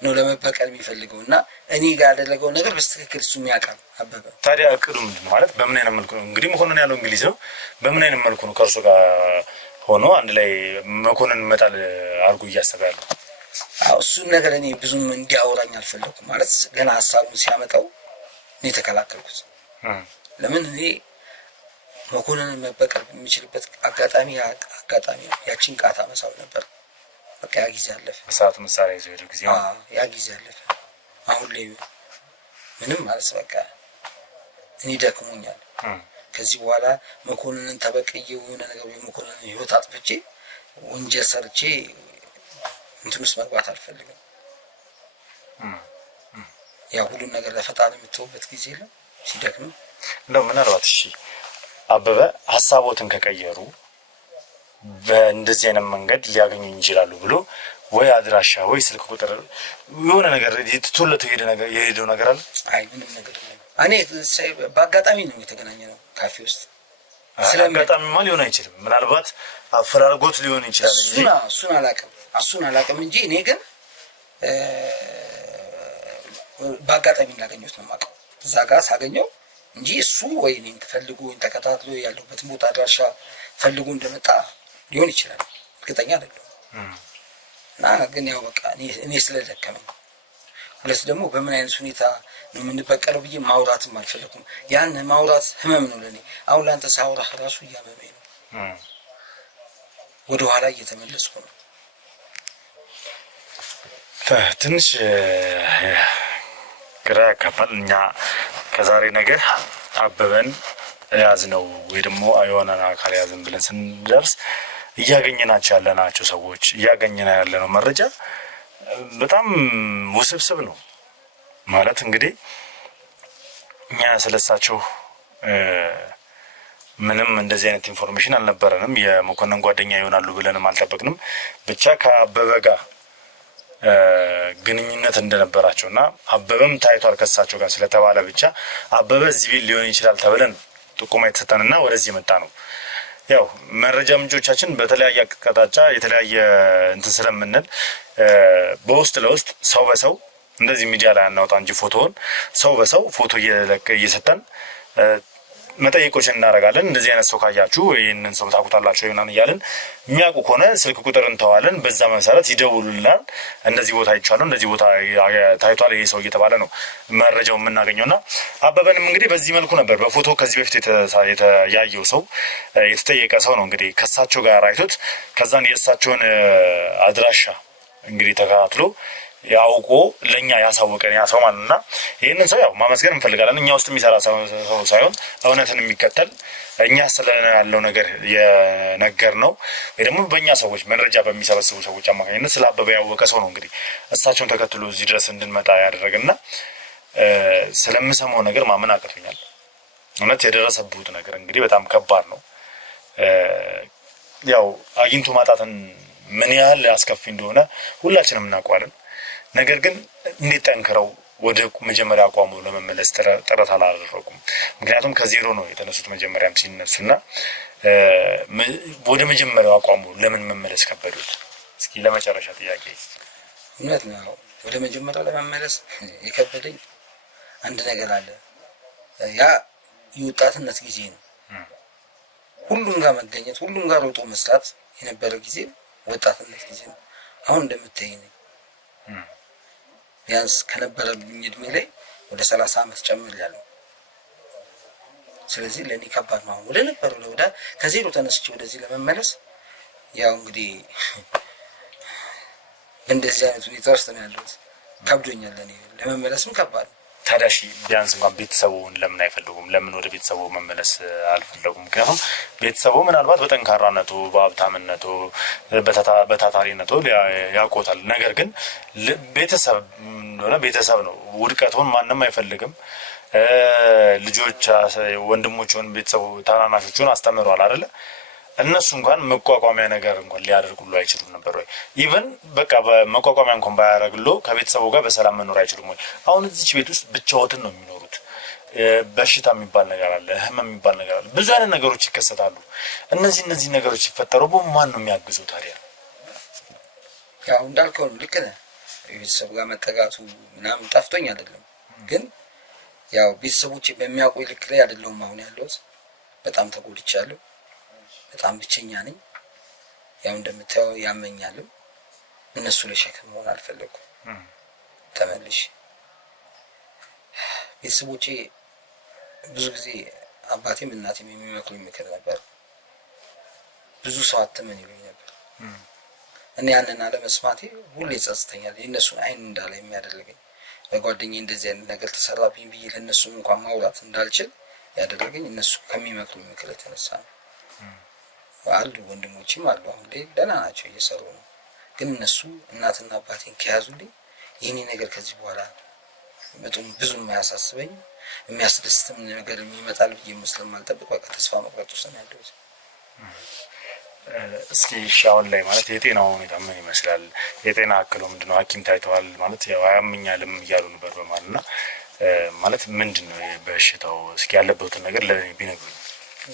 ነው ለመበቀል የሚፈልገው እና እኔ ጋር ያደረገው ነገር በስትክክል እሱም ያውቃል አበበ። ታዲያ እቅዱ ምንድን ነው ማለት በምን አይነት መልኩ ነው እንግዲህ መኮንን ያለው እንግሊዝ ነው። በምን አይነት መልኩ ነው ከእርሱ ጋር ሆኖ አንድ ላይ መኮንን መጣል አድርጎ እያሰበ ያለው? እሱን ነገር እኔ ብዙም እንዲያወራኝ አልፈለኩም። ማለት ገና ሀሳቡን ሲያመጣው እኔ ተከላከልኩት። ለምን እኔ መኮንንን መበቀል የሚችልበት አጋጣሚ ያቺን ቃታ መሳብ ነበር። በቃ ያ ጊዜ አለፈ። በሰዓቱ መሳሪያ ይዘው ሄዱ ጊዜ ያ ጊዜ አለፈ። አሁን ላይ ምንም ማለት በቃ እኔ ደክሞኛል። ከዚህ በኋላ መኮንንን ተበቀየ የሆነ ነገር የመኮንንን ህይወት አጥፍቼ ወንጀል ሰርቼ እንትን ውስጥ መግባት አልፈልግም። ያ ሁሉን ነገር ለፈጣሪ የምትውበት ጊዜ የለም ሲደክም እንደው ምናልባት እሺ አበበ ሀሳቦትን ከቀየሩ በእንደዚህ አይነት መንገድ ሊያገኙኝ ይችላሉ ብሎ ወይ አድራሻ ወይ ስልክ ቁጥር የሆነ ነገር ትቶለት የሄደው ነገር አለ? አይ ምንም ነገር የለም። እኔ በአጋጣሚ ነው የተገናኘ ነው ካፌ ውስጥ። አጋጣሚማ ሊሆን አይችልም። ምናልባት አፈላልጎት ሊሆን ይችላል እንጂ እሱን አላውቅም እንጂ እኔ ግን በአጋጣሚ እንዳገኘሁት ነው የማውቀው። እዛ ጋር ሳገኘው እንጂ እሱ ወይ እኔን ተፈልጎ ተከታትሎ ያለበትን ቦታ አድራሻ ፈልጎ እንደመጣ ሊሆን ይችላል። እርግጠኛ አይደለሁም። እና ግን ያው በቃ እኔ ስለደከመኝ ሁለት ደግሞ በምን አይነት ሁኔታ ነው የምንበቀለው ብዬ ማውራትም አልፈለኩም። ያን ማውራት ህመም ነው ለኔ። አሁን ላንተ ሳውራህ ራሱ እያመመኝ ነው። ወደ ኋላ እየተመለስኩ ነው። ትንሽ ግራ ያጋባል። እኛ ከዛሬ ነገ አበበን ያዝነው ወይ ደግሞ የሆነ አካል ያዝን ብለን ስንደርስ እያገኘናቸው ያለናቸው ሰዎች እያገኘና ያለነው መረጃ በጣም ውስብስብ ነው። ማለት እንግዲህ እኛ ስለሳቸው ምንም እንደዚህ አይነት ኢንፎርሜሽን አልነበረንም። የመኮንን ጓደኛ ይሆናሉ ብለንም አልጠበቅንም። ብቻ ከአበበ ጋር ግንኙነት እንደነበራቸውና አበበም ታይቷል ከሳቸው ጋር ስለተባለ ብቻ አበበ እዚህ ቤት ሊሆን ይችላል ተብለን ጥቆማ የተሰጠንና ወደዚህ መጣ ነው። ያው መረጃ ምንጮቻችን በተለያየ አቅጣጫ የተለያየ እንትን ስለምንል በውስጥ ለውስጥ ሰው በሰው እንደዚህ ሚዲያ ላይ አናወጣ እንጂ ፎቶውን ሰው በሰው ፎቶ እየሰጠን መጠየቆችን እናደርጋለን። እንደዚህ አይነት ሰው ካያችሁ ይህንን ሰው ታውቁታላችሁ ይሆናል እያልን የሚያውቁ ከሆነ ስልክ ቁጥር እንተዋለን። በዛ መሰረት ይደውሉልናል። እንደዚህ ቦታ አይቻለሁ፣ እንደዚህ ቦታ ታይቷል ይሄ ሰው እየተባለ ነው መረጃው የምናገኘውና አበበንም እንግዲህ በዚህ መልኩ ነበር በፎቶ ከዚህ በፊት ያየው ሰው የተጠየቀ ሰው ነው እንግዲህ ከሳቸው ጋር አይቶት ከዛን የእሳቸውን አድራሻ እንግዲህ ተከታትሎ ያውቆ ለኛ ያሳወቀን ያ ሰው ማለትና ይሄንን ሰው ያው ማመስገን እንፈልጋለን። እኛ ውስጥ የሚሰራ ሰው ሳይሆን እውነትን የሚከተል እኛ ስለነ ያለው ነገር የነገር ነው ወይ ደግሞ በእኛ ሰዎች መረጃ በሚሰበስቡ ሰዎች አማካኝነት ስለ አበበ ያወቀ ሰው ነው እንግዲህ እሳቸውን ተከትሎ እዚህ ድረስ እንድንመጣ ያደረገና ስለምሰማው ነገር ማመን አቅቶኛል። እውነት የደረሰብሁት ነገር እንግዲህ በጣም ከባድ ነው። ያው አግኝቶ ማጣትን ምን ያህል አስከፊ እንደሆነ ሁላችንም እናውቀዋለን። ነገር ግን እንዴት ጠንክረው ወደ መጀመሪያ አቋሙ ለመመለስ ጥረት አላደረጉም። ምክንያቱም ከዜሮ ነው የተነሱት መጀመሪያም ሲነሱና ወደ መጀመሪያው አቋሙ ለምን መመለስ ከበዱት? እስኪ ለመጨረሻ ጥያቄ። እውነት ነው ወደ መጀመሪያው ለመመለስ የከበደኝ አንድ ነገር አለ። ያ የወጣትነት ጊዜ ነው። ሁሉም ጋር መገኘት፣ ሁሉም ጋር ሮጦ መስራት የነበረ ጊዜ ወጣትነት ጊዜ ነው። አሁን እንደምታይ ነው ቢያንስ ከነበረብኝ እድሜ ላይ ወደ 30 ዓመት ጨምሬያለሁ። ስለዚህ ለኔ ከባድ ነው። ወደ ነበረው ለወዳ ከዜሮ ተነስቼ ወደዚህ ለመመለስ ያው እንግዲህ እንደዚህ አይነት ሁኔታ ውስጥ ነው ያለሁት። ከብዶኛል። ለኔ ለመመለስም ከባድ ነው። ታዲያ ቢያንስ እንኳን ቤተሰቡን ለምን አይፈልጉም? ለምን ወደ ቤተሰቡ መመለስ አልፈለጉም? ምክንያቱም ቤተሰቡ ምናልባት በጠንካራነቱ፣ በሀብታምነቱ፣ በታታሪነቱ ያውቆታል። ነገር ግን ቤተሰብ ነው። ውድቀቱን ማንም አይፈልግም። ልጆች ወንድሞቹን ቤተሰቡ ታናናሾቹን አስተምሯል አይደለ? እነሱ እንኳን መቋቋሚያ ነገር እንኳን ሊያደርጉሉ አይችሉም ነበር ወይ? ኢቨን በቃ በመቋቋሚያ እንኳን ባያደርግሎ ከቤተሰቡ ጋር በሰላም መኖር አይችሉም ወይ? አሁን እዚች ቤት ውስጥ ብቻዎትን ነው የሚኖሩት። በሽታ የሚባል ነገር አለ፣ ህመም የሚባል ነገር አለ፣ ብዙ አይነት ነገሮች ይከሰታሉ። እነዚህ ነገሮች ሲፈጠሩ ማን ነው የሚያግዙ ታዲያ? ያው እንዳልከው ነው፣ ልክ ነህ። ቤተሰብ ጋር መጠጋቱ ምናምን ጠፍቶኝ አይደለም፣ ግን ያው ቤተሰቦቼ በሚያውቁኝ ልክ ላይ አይደለሁም አሁን ያለሁት። በጣም ተጎድቻለሁ። በጣም ብቸኛ ነኝ። ያው እንደምታየው ያመኛልም። እነሱ ለሸክም መሆን አልፈለኩም። ተመልሼ ቤተሰቦቼ ብዙ ጊዜ አባቴም እናቴም የሚመክሩኝ ምክር ነበር። ብዙ ሰው አትመን ይሉኝ ነበር። እኔ ያንን አለመስማቴ ሁሌ ጸጽተኛል። የእነሱን አይን እንዳለ የሚያደርገኝ በጓደኛዬ እንደዚህ አይነት ነገር ተሰራብኝ ብዬ ለእነሱ እንኳን ማውራት እንዳልችል ያደረገኝ እነሱ ከሚመክሩኝ ምክር የተነሳ ነው። አሉ ወንድሞችም አሉ፣ አሁን ላይ ደህና ናቸው፣ እየሰሩ ነው። ግን እነሱ እናትና አባቴን ከያዙልኝ ይህኔ ነገር ከዚህ በኋላ ብዙ የማያሳስበኝ የሚያስደስትም ነገር የሚመጣል ብዬ ስለማልጠብቅ በቃ ተስፋ መቁረጥ ውስጥ ነው ያለሁት። እስኪ አሁን ላይ ማለት የጤናው ሁኔታ ምን ይመስላል? የጤና እክሉ ምንድነው? ሐኪም ታይተዋል ማለት ያው አያምኛልም እያሉ ነበር በማለትና ማለት ምንድነው በሽታው? እስኪ ያለበትን ነገር ለኔ ቢነግሩኝ።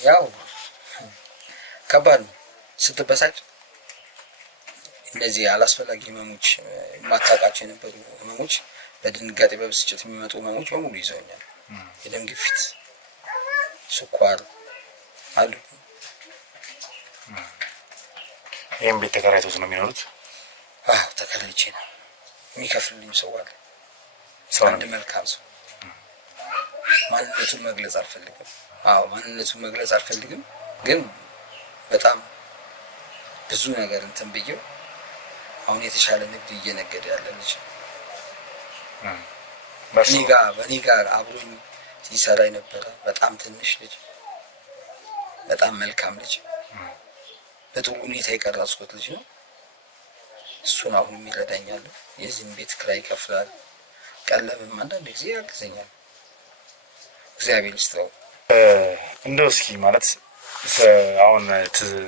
ያው ከባድ ነው። ስትበሳጭ እነዚህ አላስፈላጊ ህመሞች፣ ማታውቃቸው የነበሩ ህመሞች፣ በድንጋጤ በብስጭት የሚመጡ ህመሞች በሙሉ ይዘውኛል። የደም ግፊት፣ ስኳር አሉ። ይሄን ቤት ተከራይተውት ነው የሚኖሩት? አዎ ተከራይቼ ነው። የሚከፍልልኝ ሰው አለ። አንድ መልካም ሰው። ማንነቱን መግለጽ አልፈልግም። ማንነቱን መግለጽ አልፈልግም፣ ግን በጣም ብዙ ነገር እንትን ብዬው አሁን የተሻለ ንግድ እየነገደ ያለ ልጅ በእኔ ጋር አብሮኝ ሲሰራ የነበረ በጣም ትንሽ ልጅ፣ በጣም መልካም ልጅ፣ በጥሩ ሁኔታ የቀረጽኩት ልጅ ነው። እሱን አሁንም ይረዳኛል። የዚህም ቤት ኪራይ ይከፍላል። ቀለብም አንዳንድ ጊዜ ያግዘኛል። እግዚአብሔር ይስጠው። እንደው እስኪ ማለት አሁን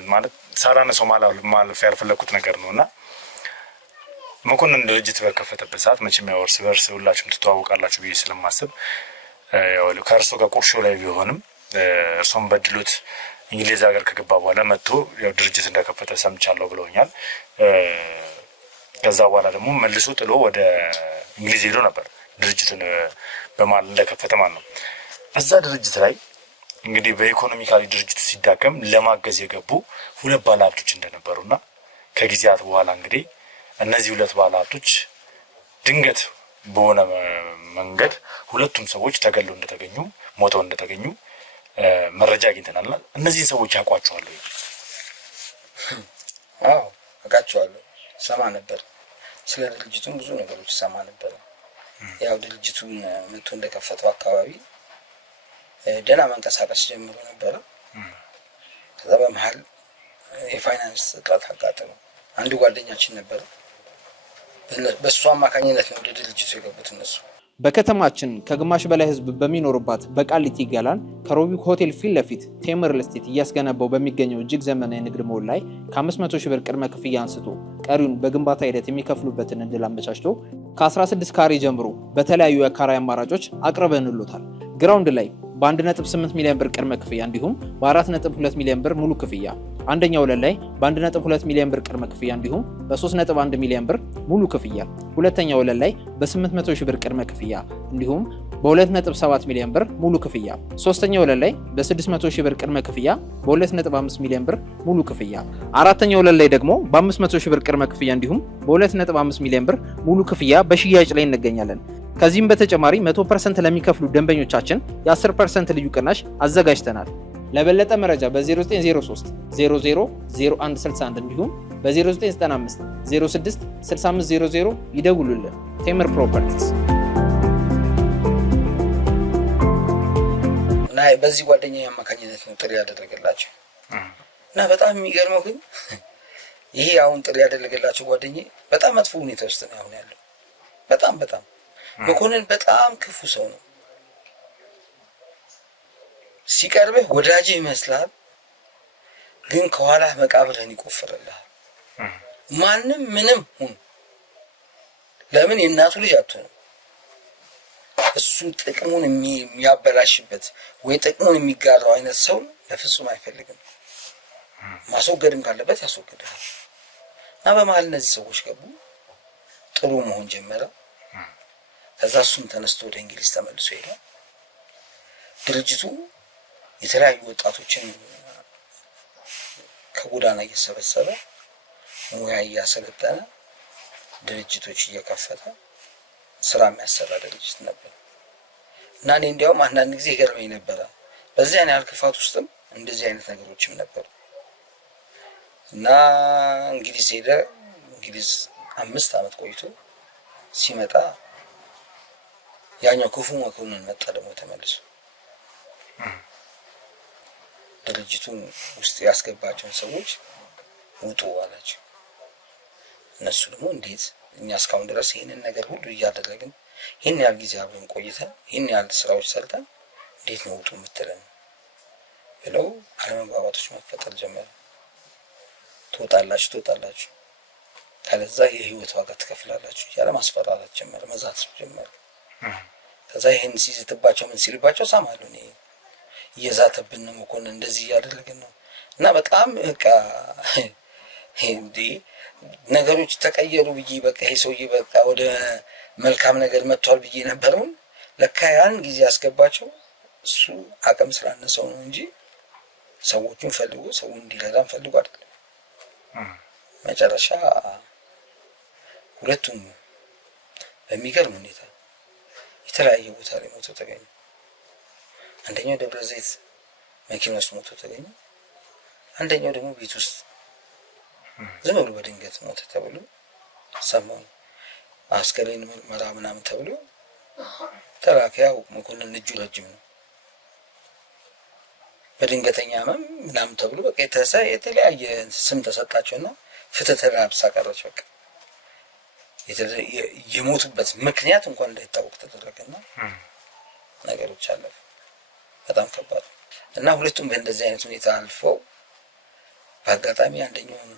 ማለት ሳላነሳው ማለፍ ያልፈለኩት ነገር ነውና መኮንን ድርጅት በከፈተበት ሰዓት መቼም ያው እርስ በርስ ሁላችሁም ትተዋወቃላችሁ ብዬ ስለማስብ ያው ከእርሶ ጋር ቁርሾ ላይ ቢሆንም እርሶም በድሎት እንግሊዝ ሀገር ከገባ በኋላ መጥቶ ያው ድርጅት እንደከፈተ ሰምቻለሁ ብለውኛል። ከዛ በኋላ ደግሞ መልሶ ጥሎ ወደ እንግሊዝ ሄዶ ነበር ድርጅቱን በማለት እንደከፈተ ማለት ነው። እዛ ድርጅት ላይ እንግዲህ በኢኮኖሚካሊ ድርጅቱ ሲዳከም ለማገዝ የገቡ ሁለት ባለሀብቶች እንደነበሩና ከጊዜያት በኋላ እንግዲህ እነዚህ ሁለት ባለሀብቶች ድንገት በሆነ መንገድ ሁለቱም ሰዎች ተገለው እንደተገኙ ሞተው እንደተገኙ መረጃ አግኝተናልና እነዚህን ሰዎች ያውቋቸዋለሁ? አዎ አውቃቸዋለሁ። ሰማ ነበር። ስለ ድርጅቱም ብዙ ነገሮች ሰማ ነበር። ያው ድርጅቱን መጥቶ እንደከፈተው አካባቢ ደህና መንቀሳቀስ ጀምሮ ነበረ። ከዛ በመሀል የፋይናንስ እጥረት አጋጠመው። አንድ ጓደኛችን ነበር፣ በእሱ አማካኝነት ነው ወደ ድርጅቱ የገቡት እነሱ። በከተማችን ከግማሽ በላይ ህዝብ በሚኖርባት በቃሊቲ ገላን ከሮቢክ ሆቴል ፊት ለፊት ቴምር ስቴት እያስገነባው በሚገኘው እጅግ ዘመናዊ ንግድ ሞል ላይ ከ500 ሺህ ብር ቅድመ ክፍያ አንስቶ ቀሪውን በግንባታ ሂደት የሚከፍሉበትን እድል አመቻችቶ ከ16 ካሬ ጀምሮ በተለያዩ የካሬ አማራጮች አቅርበንሎታል። ግራውንድ ላይ በ1.8 ሚሊዮን ብር ቅድመ ክፍያ እንዲሁም በ4.2 ሚሊዮን ብር ሙሉ ክፍያ፣ አንደኛ ወለል ላይ በ1.2 ሚሊዮን ብር ቅድመ ክፍያ እንዲሁም በ3.1 ሚሊዮን ብር ሙሉ ክፍያ፣ ሁለተኛ ወለል ላይ በ800 ሺህ ብር ቅድመ ክፍያ እንዲሁም በ2.7 ሚሊዮን ብር ሙሉ ክፍያ፣ ሶስተኛ ወለል ላይ በ600 ሺህ ብር ቅድመ ክፍያ በ2.5 ሚሊዮን ብር ሙሉ ክፍያ፣ አራተኛ ወለል ላይ ደግሞ በ500 ሺህ ብር ቅድመ ክፍያ እንዲሁም በ2.5 ሚሊዮን ብር ሙሉ ክፍያ በሽያጭ ላይ እንገኛለን። ከዚህም በተጨማሪ 100% ለሚከፍሉ ደንበኞቻችን የ10% ልዩ ቅናሽ አዘጋጅተናል። ለበለጠ መረጃ በ0903 00 0161 እንዲሁም በ0995 06 6500 ይደውሉልን። ቴምር ፕሮፐርቲስ እና በዚህ ጓደኛዬ አማካኝነት ነው ጥሪ ያደረገላቸው። እና በጣም የሚገርመው ግን ይሄ አሁን ጥሪ ያደረገላቸው ጓደኛዬ በጣም መጥፎ ሁኔታ ውስጥ ነው አሁን ያለው። በጣም መኮንን በጣም ክፉ ሰው ነው። ሲቀርብህ ወዳጅህ ይመስላል፣ ግን ከኋላ መቃብርህን ይቆፍርልሃል። ማንም ምንም ሁን ለምን የእናቱ ልጅ አትሆንም? እሱ ጥቅሙን የሚያበላሽበት ወይ ጥቅሙን የሚጋራው አይነት ሰው በፍጹም አይፈልግም። ማስወገድም ካለበት ያስወግዳል። እና በመሀል እነዚህ ሰዎች ገቡ፣ ጥሩ መሆን ጀመረ። ከዛ እሱም ተነስቶ ወደ እንግሊዝ ተመልሶ ሄደ። ድርጅቱ የተለያዩ ወጣቶችን ከጎዳና እየሰበሰበ ሙያ እያሰለጠነ ድርጅቶች እየከፈተ ስራ የሚያሰራ ድርጅት ነበር። እና እኔ እንዲያውም አንዳንድ ጊዜ ይገርመኝ ነበረ። በዚህ ያህል ክፋት ውስጥም እንደዚህ አይነት ነገሮችም ነበሩ። እና እንግሊዝ ሄደ። እንግሊዝ 5 ዓመት ቆይቶ ሲመጣ ያኛው ክፉ መኮንን መጣ ደግሞ ተመልሶ ድርጅቱን ውስጥ ያስገባቸውን ሰዎች ውጡ አላቸው። እነሱ ደግሞ እንዴት እኛ እስካሁን ድረስ ይህንን ነገር ሁሉ እያደረግን ይህን ያህል ጊዜ አብረን ቆይተን ይህን ያህል ስራዎች ሰርተን እንዴት ነው ውጡ የምትለን ብለው አለመግባባቶች መፈጠር ጀመሩ። ትወጣላችሁ ካለዛ የህይወት ዋጋ ትከፍላላችሁ እያለ ማስፈራራት ጀመረ፣ መዛት ጀመረ። ከዛ ይህን ሲዝትባቸው ምን ሲልባቸው ሰማሉ። እኔ እየዛተብን ነው መኮንን እንደዚህ እያደረግን ነው እና በጣም በቃ እንዴ ነገሮች ተቀየሩ ብዬ በቃ ይሄ ሰውዬ በቃ ወደ መልካም ነገር መጥቷል ብዬ ነበረውን ለካ ያን ጊዜ ያስገባቸው እሱ አቅም ስላነሰው ነው እንጂ ሰዎቹን ፈልጎ ሰው እንዲረዳን ፈልጎ አይደለም። መጨረሻ ሁለቱም በሚገርም ሁኔታ የተለያየ ቦታ ላይ ሞቶ ተገኙ። አንደኛው ደብረ ዘይት መኪና ውስጥ ሞቶ ተገኘ። አንደኛው ደግሞ ቤት ውስጥ ዝም ብሎ በድንገት ሞተ ተብሎ ሰማሁ። አስከሬን ምርመራ ምናምን ተብሎ ተላከያው መኮንን እጁ ረጅም ነው። በድንገተኛ ህመም ምናምን ተብሎ በቃ የተለያየ ስም ተሰጣቸውና ፍትህ ተላብሳ ቀረች። በቃ የሞቱበት ምክንያት እንኳን እንዳይታወቅ ተደረገና ነገሮች አለፉ። በጣም ከባድ እና ሁለቱም በእንደዚህ አይነት ሁኔታ አልፈው በአጋጣሚ አንደኛውን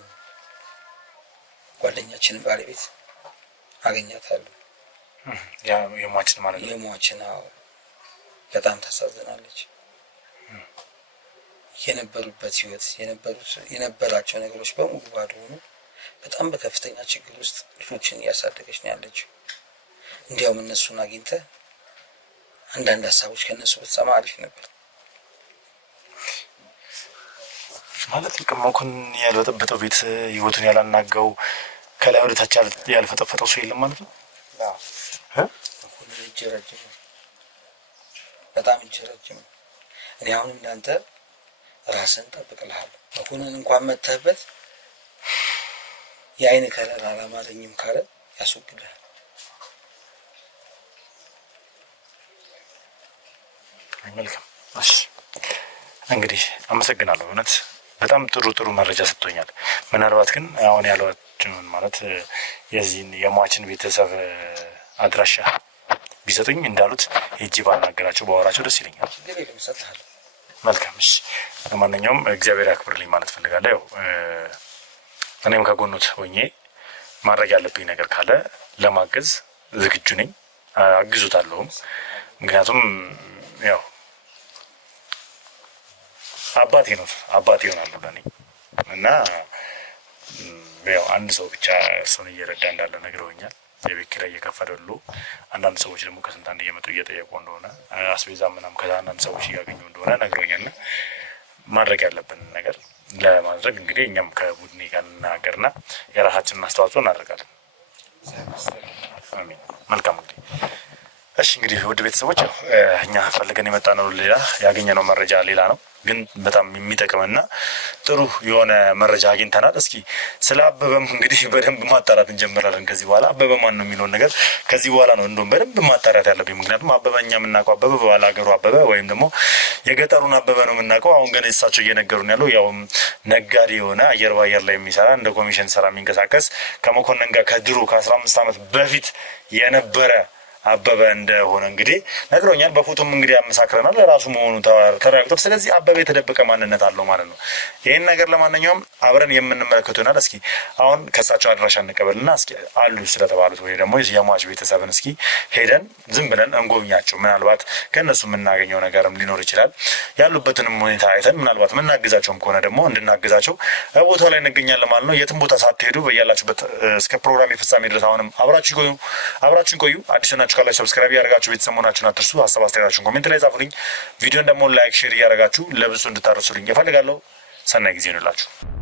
ጓደኛችንን ባለቤት አገኛታለሁ። የሟችን ማለት ነው። የሟችን በጣም ታሳዝናለች። የነበሩበት ህይወት የነበራቸው ነገሮች በሙሉ ባዶ ሆኑ። በጣም በከፍተኛ ችግር ውስጥ ልጆችን እያሳደገች ነው ያለችው። እንዲያውም እነሱን አግኝተህ አንዳንድ ሀሳቦች ከነሱ ብትሰማ አሪፍ ነበር። ማለት መኮንን ያልበጠበጠው ቤት ህይወቱን ያላናጋው ከላይ ወደ ታች ያልፈጠፈጠው ሰው የለም ማለት ነው። መኮንን እጅ ረጅም ነው፣ በጣም እጅ ረጅም ነው። እኔ አሁንም እንዳንተ ራስን ጠብቅልሃለሁ። መኮንን እንኳን መተህበት የአይን ከለር አላማረኝም ካለ ያስወግድሃል። መልካም እሺ፣ እንግዲህ አመሰግናለሁ። እውነት በጣም ጥሩ መረጃ ሰጥቶኛል። ምናልባት ግን አሁን ያሏችሁን ማለት የዚህን የሟችን ቤተሰብ አድራሻ ቢሰጡኝ እንዳሉት ሄጄ ባናገራቸው ባወራቸው ደስ ይለኛል። መልካም እሺ። ለማንኛውም እግዚአብሔር ያክብርልኝ ማለት ፈልጋለሁ። ያው እኔም ከጎኑት ሆኜ ማድረግ ያለብኝ ነገር ካለ ለማገዝ ዝግጁ ነኝ፣ አግዙታለሁም። ምክንያቱም ያው አባቴ ይሆናል ለኔ እና ያው አንድ ሰው ብቻ እሱን እየረዳ እንዳለ ነግረውኛል። የቤት ኪራይ እየከፈለሉ አንዳንድ ሰዎች ደግሞ ከስንት አንድ እየመጡ እየጠየቁ እንደሆነ አስቤዛ ምናምን ከአንዳንድ ሰዎች እያገኙ እንደሆነ ነግረውኛል። ማድረግ ያለብን ነገር ለማድረግ እንግዲህ እኛም ከቡድኔ ጋር እንናገርና የራሳችንን አስተዋጽኦ እናደርጋለን። አሜን። መልካም እንግዲህ እሺ። እሺ እንግዲህ ውድ ቤተሰቦች እኛ ፈልገን የመጣ ነው ሌላ ያገኘነው መረጃ ሌላ ነው፣ ግን በጣም የሚጠቅምና ጥሩ የሆነ መረጃ አግኝተናል። እስኪ ስለ አበበም እንግዲህ በደንብ ማጣራት እንጀምራለን። ከዚህ በኋላ አበበ ማን ነው የሚለውን ነገር ከዚህ በኋላ ነው እንደውም በደንብ ማጣራት ያለብኝ። ምክንያቱም አበበ እኛ የምናውቀው አበበ በባለ ሀገሩ አበበ ወይም ደግሞ የገጠሩን አበበ ነው የምናውቀው። አሁን ግን እሳቸው እየነገሩን ያለው ያው ነጋዴ የሆነ አየር ባየር ላይ የሚሰራ እንደ ኮሚሽን ስራ የሚንቀሳቀስ ከመኮንን ጋር ከድሮ ከ15 ዓመት በፊት የነበረ አበበ እንደሆነ እንግዲህ ነግሮኛል። በፎቶም እንግዲህ አመሳክረናል ለራሱ መሆኑ ተረጋግጧል። ስለዚህ አበበ የተደበቀ ማንነት አለው ማለት ነው። ይህን ነገር ለማንኛውም አብረን የምንመለከቱ ይሆናል። እስኪ አሁን ከሳቸው አድራሻ እንቀበልና እስኪ አሉ ስለተባሉት ወይ ደግሞ የሟች ቤተሰብን እስኪ ሄደን ዝም ብለን እንጎብኛቸው። ምናልባት ከእነሱ የምናገኘው ነገርም ሊኖር ይችላል። ያሉበትንም ሁኔታ አይተን ምናልባት የምናግዛቸውም ከሆነ ደግሞ እንድናግዛቸው ቦታው ላይ እንገኛለን ማለት ነው። የትም ቦታ ሳትሄዱ በያላችሁበት እስከ ፕሮግራም የፍጻሜ ድረስ አሁንም አብራችሁን ቆዩ። አዲስ ካላችሁ ሰብስክራይብ ያደርጋችሁ ቤተሰብ መሆናችሁን አትርሱ። ሀሳብ አስተያየታችሁን ኮሜንት ላይ ጻፉልኝ። ቪዲዮን ደግሞ ላይክ ሼር እያደረጋችሁ ለብዙ እንድታደርሱልኝ እፈልጋለሁ። ሰናይ ጊዜ ይሁንላችሁ።